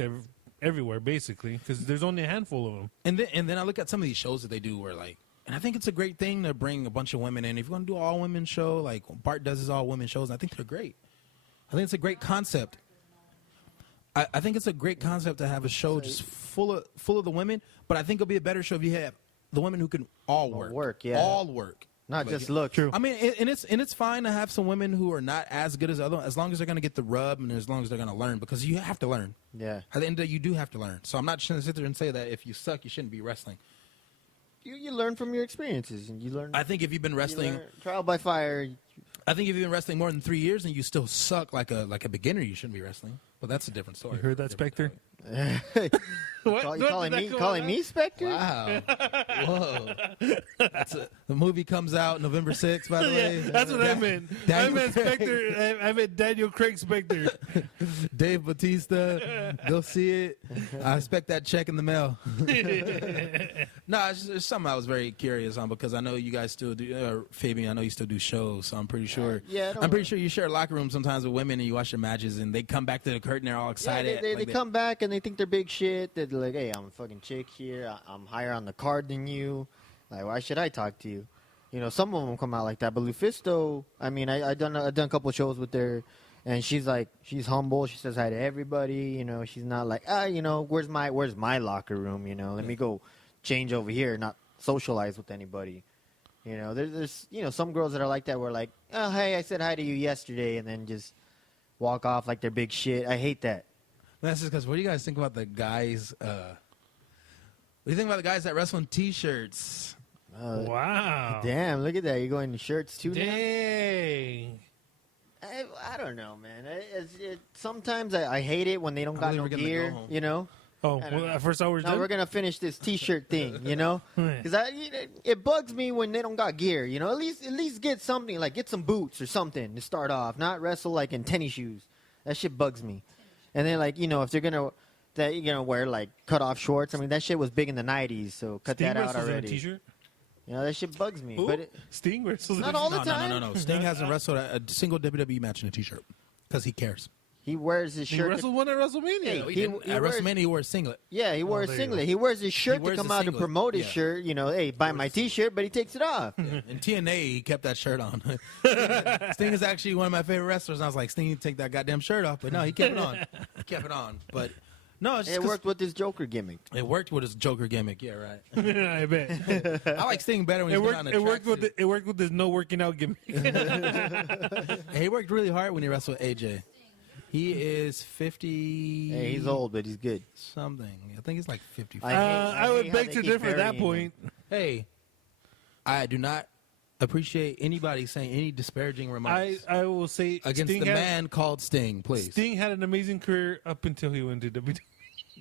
everywhere, basically, because there's only a handful of them. And then I look at some of these shows that they do where like, and I think it's a great thing to bring a bunch of women in. If you're going to do an all women show, like Bart does his all women shows, I think they're great. I think it's a great concept. I think it's a great concept to have a show just full of the women, but I think it'll be a better show if you have the women who can all work. All work. Not Like, just look. True. I mean, and it's fine to have some women who are not as good as other, as long as they're going to get the rub and as long as they're going to learn, because you have to learn. Yeah. At the end of the day, you do have to learn. So I'm not just going to sit there and say that if you suck, you shouldn't be wrestling. You learn from your experiences, and you learn. I think if you've been wrestling, trial by fire. I think if you've been wrestling more than 3 years and you still suck like a beginner, you shouldn't be wrestling. But that's a different story. You heard that, Different Spectre? Calling me Spectre? Wow. Whoa. The movie comes out November 6th, by the way. Yeah, that's what I meant. I Daniel meant Craig. Spectre. I meant Daniel Craig Spectre. Dave Bautista. Go see it. I expect that check in the mail. No, it's something I was very curious on because I know you guys still do, Fabian, I know you still do shows, so I'm pretty sure. Yeah, I'm pretty sure you share a locker room sometimes with women and you watch their matches and they come back to the curtain, they're all Yeah, excited. they like come back and they think they're big shit. They're like, hey, I'm a fucking chick here. I'm higher on the card than you. Like, why should I talk to you? Some of them come out like that. But Lufisto, I mean, I've done a couple shows with her, and she's humble. She says hi to everybody. She's not like, where's my locker room? Let me go change over here. Not socialize with anybody. There's some girls that are like that. Where like, oh hey, I said hi to you yesterday, and then just walk off like they're big shit. I hate that. That's just because. What do you guys think about the guys? What do you think about the guys that wrestle in T-shirts? Wow. Damn, look at that. You're going to shirts too now? Dang. I don't know, man. Sometimes I hate it when they don't got no gear, Oh, well, at first I was No, done. we're going to finish this T-shirt thing, Because it bugs me when they don't got gear, At least get something, like get some boots or something to start off. Not wrestle like in tennis shoes. That shit bugs me. And then, like, if they're going to wear, like, cut-off shorts. I mean, that shit was big in the 90s, so cut Sting that out wrestles in a already. T-shirt? That shit bugs me. Who? But Sting wrestles in Not a all T-shirt? the time. No. Sting hasn't wrestled a single WWE match in a T-shirt because he cares. he wears his He shirt. wrestled one at WrestleMania. Hey, No, he didn't. At wears- WrestleMania, he wore a singlet. Yeah, he wears there a you singlet. go. He wears his shirt to wears come the out to singlet. promote his Yeah. shirt. Hey, buy my T-shirt, but he takes it off. In TNA, he kept that shirt on. Sting is actually one of my favorite wrestlers. And I was like, Sting, you take that goddamn shirt off. But no, he kept it on. He kept it on. But no, it's just It 'cause worked with his Joker gimmick. It worked with his Joker gimmick. Yeah, right. I bet. I like Sting better when It he's worked. on a It worked with. tracksuit. It worked with his no working out gimmick. And he worked really hard when he wrestled AJ. He is 50. Hey, he's old, but he's good. Something. I think he's like 50. I hate- I would hate how beg they to keep differ at that burying point. Hey, I do not appreciate anybody saying any disparaging remarks I will say against Sting the had, man called Sting, please. Sting had an amazing career up until he went to WWE.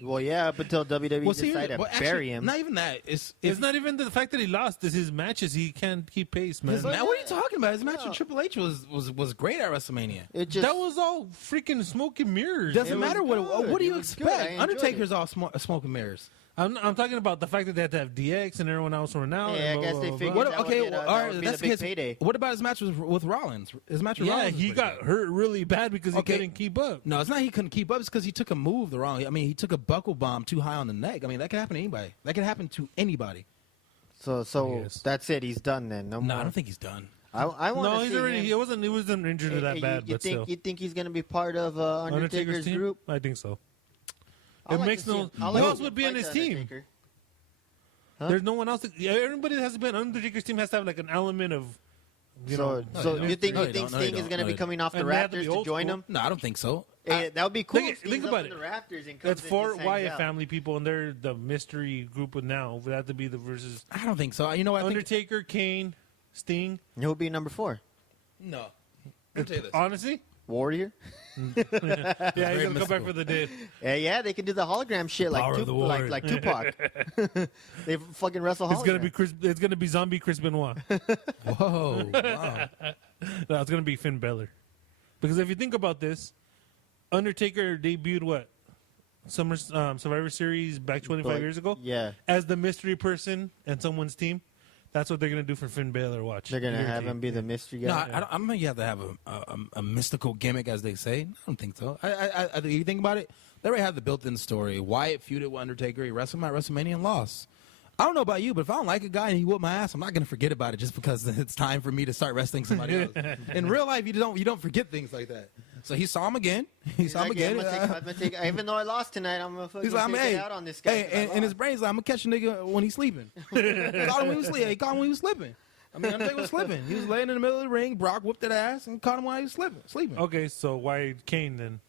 Well, yeah, up until WWE see, decided to well, bury him. Not even that. It's It's not even the fact that he lost. It's his matches. He can't keep pace, man. Man, what are you talking about? His match with Triple H was great at WrestleMania. It just That was all freaking smoke and mirrors. Doesn't was matter good. what do you It was good. I expect? enjoyed Undertaker's all smoke and mirrors. I'm talking about the fact that they had to have DX and everyone else were now. Yeah, and I guess blah, they blah, figured blah. that would get, that all would right, be that's the big his payday. What about his match with Rollins? His match with Yeah, Rollins was he pretty got good. hurt really bad because he Okay. couldn't keep up. No, it's not he couldn't keep up. It's because he took a move the wrong. I mean, he took a buckle bomb too high on the neck. I mean, that could happen to anybody. That could happen to anybody. So Yes. that's it. He's done then. No No, more. I don't think he's done. I want No, to he's see already. him. He wasn't injured Hey, that bad, you but think still. you think he's going to be part of Undertaker's team? group? I think so. I'd It like makes to see no- him. I'd who like to else see would him be in fight his the team? Undertaker. Huh? There's no one else. Everybody that has to be on Undertaker's team has to have like an element of. You So, know, so no, you think no, you they think don't. No, they Sting is don't. going to No, be they coming off the And they have to Raptors be to old join school. them? No, I don't think so. Hey, that would be cool. Think Sting's up about in it. the Raptors and comes It's and four just hangs Wyatt out. family people, and they're the mystery group with now. Would have to be the versus I don't think so. You know what? I think, Undertaker, Kane, Sting. He'll be number 4. no. Let me tell you this. Honestly, Warrior. yeah, he's gonna come mystical. back for the dead. Yeah, they can do the hologram shit like power of the Warrior. like Tupac. They fucking wrestle It's gonna be holograms. It's gonna be zombie Chris Benoit. Whoa. Wow. No, it's gonna be Finn Balor. Because if you think about this, Undertaker debuted what Survivor Series back 25 Like, years ago Yeah, as the mystery person and someone's team. That's what they're gonna do for Finn Balor. Watch. they're gonna have Guaranteed. him be the mystery No, guy. I don't think you have to have a mystical gimmick, as they say. I don't think so. You think about it, they already have the built-in story. Wyatt feuded with Undertaker. He wrestled him at WrestleMania and lost. I don't know about you, but if I don't like a guy and he whooped my ass, I'm not going to forget about it just because it's time for me to start wrestling somebody else. In real life, you don't forget things like that. So he saw him again. He saw him Like, yeah, again. I'm gonna take, even though I lost tonight, I'm gonna fucking He's like, take hey, it out on this guy. hey, 'cause I and his lost. brain's like, I'm gonna catch a nigga when he's sleeping. Caught him when he was sleeping. He caught him when he was slipping. I mean, Undertaker was slipping. He was laying in the middle of the ring. Brock whooped that ass and caught him while he was sleeping. Okay, so why Kane then?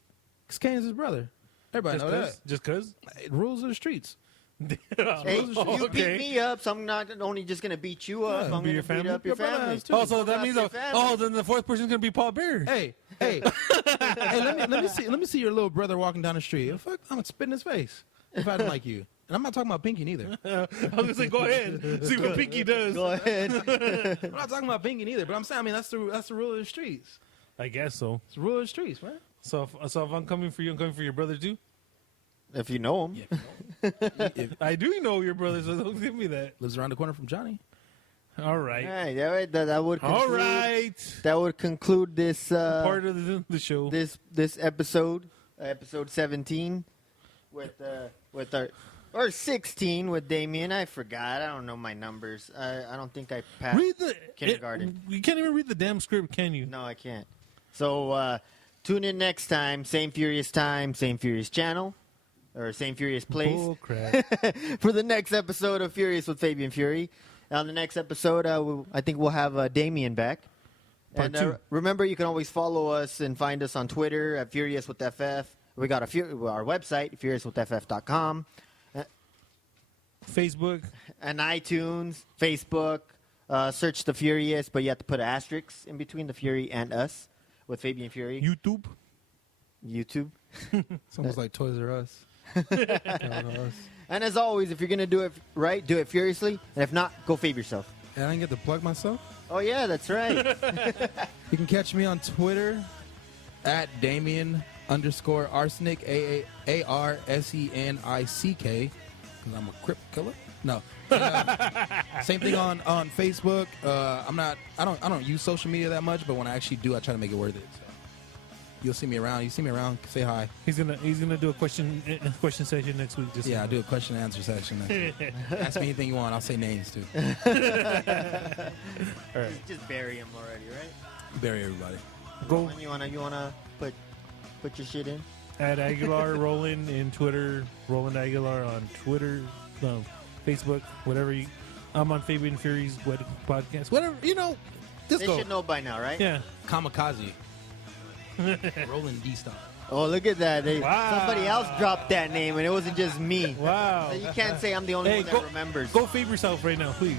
Because Kane's his brother. Everybody Just know cause? that. Just cause? Rules of the streets. Hey, you okay. beat me up, so I'm not only just gonna beat you up. Yeah, I'm be gonna your beat family? up your Your brother family. has too. Oh, so that Fuck means your family. then the fourth person's gonna be Paul Bear. Hey, let me see your little brother walking down the street. Fuck, I'm gonna spit in his face if I don't like you. And I'm not talking about Pinky neither. I was gonna say, go ahead, see what Pinky does. Go ahead. I'm not talking about Pinky neither. But I'm saying, I mean, that's the rule of the streets. I guess so. It's the rule of the streets, man. So if I'm coming for you, I'm coming for your brother too. If you know him. I do know your brother, so don't give me that. Lives around the corner from Johnny. All right. All right, that would conclude, All right. That would conclude this Part of the show. this episode 17 with our or 16 with Damien. I forgot. I don't know my numbers. I don't think I passed. Read the kindergarten. You can't even read the damn script, can you? No, I can't. So tune in next time. Same Furious time. Same Furious channel. or same furious place Bull crap. for the next episode of Furious with Fabian Fury. On the next episode, I think we'll have Damien back. Part And two. remember, you can always follow us and find us on Twitter at Furious with FF. We got our website, furiouswithff.com, Facebook. and iTunes, Facebook. Search The Furious, but you have to put asterisks in between The Fury and us with Fabian Fury. YouTube. YouTube. It's almost like Toys R Us. Count us. And as always, if you're going to do it right, do it furiously. And if not, go Fabe yourself. And I didn't get to plug myself. Oh, yeah, that's right. You can catch me on Twitter at Damien _Arsenick, ARSENICK, because I'm a Crip killer. No. Same thing on Facebook. I don't use social media that much, but when I actually do, I try to make it worth it. So you'll see me around. You see me around, say hi. He's gonna do a question session next week. Just Yeah, I'll do a question and answer session next week. Ask me anything you want. I'll say names too. All right. Just bury him already, right? Bury everybody. Go You wanna put your shit in? at Aguilar Roland in Twitter. Roland Aguilar on Twitter, Facebook, whatever you. I'm on Fabian Fury's wedding podcast. Whatever Just They go. should know by now, right? Yeah. Kamikaze. Roland D style. Oh, look at that. Wow. Somebody else dropped that name, and it wasn't just me. Wow. You can't say I'm the only Hey, one go- that remembers. Go Fabe yourself right now, please.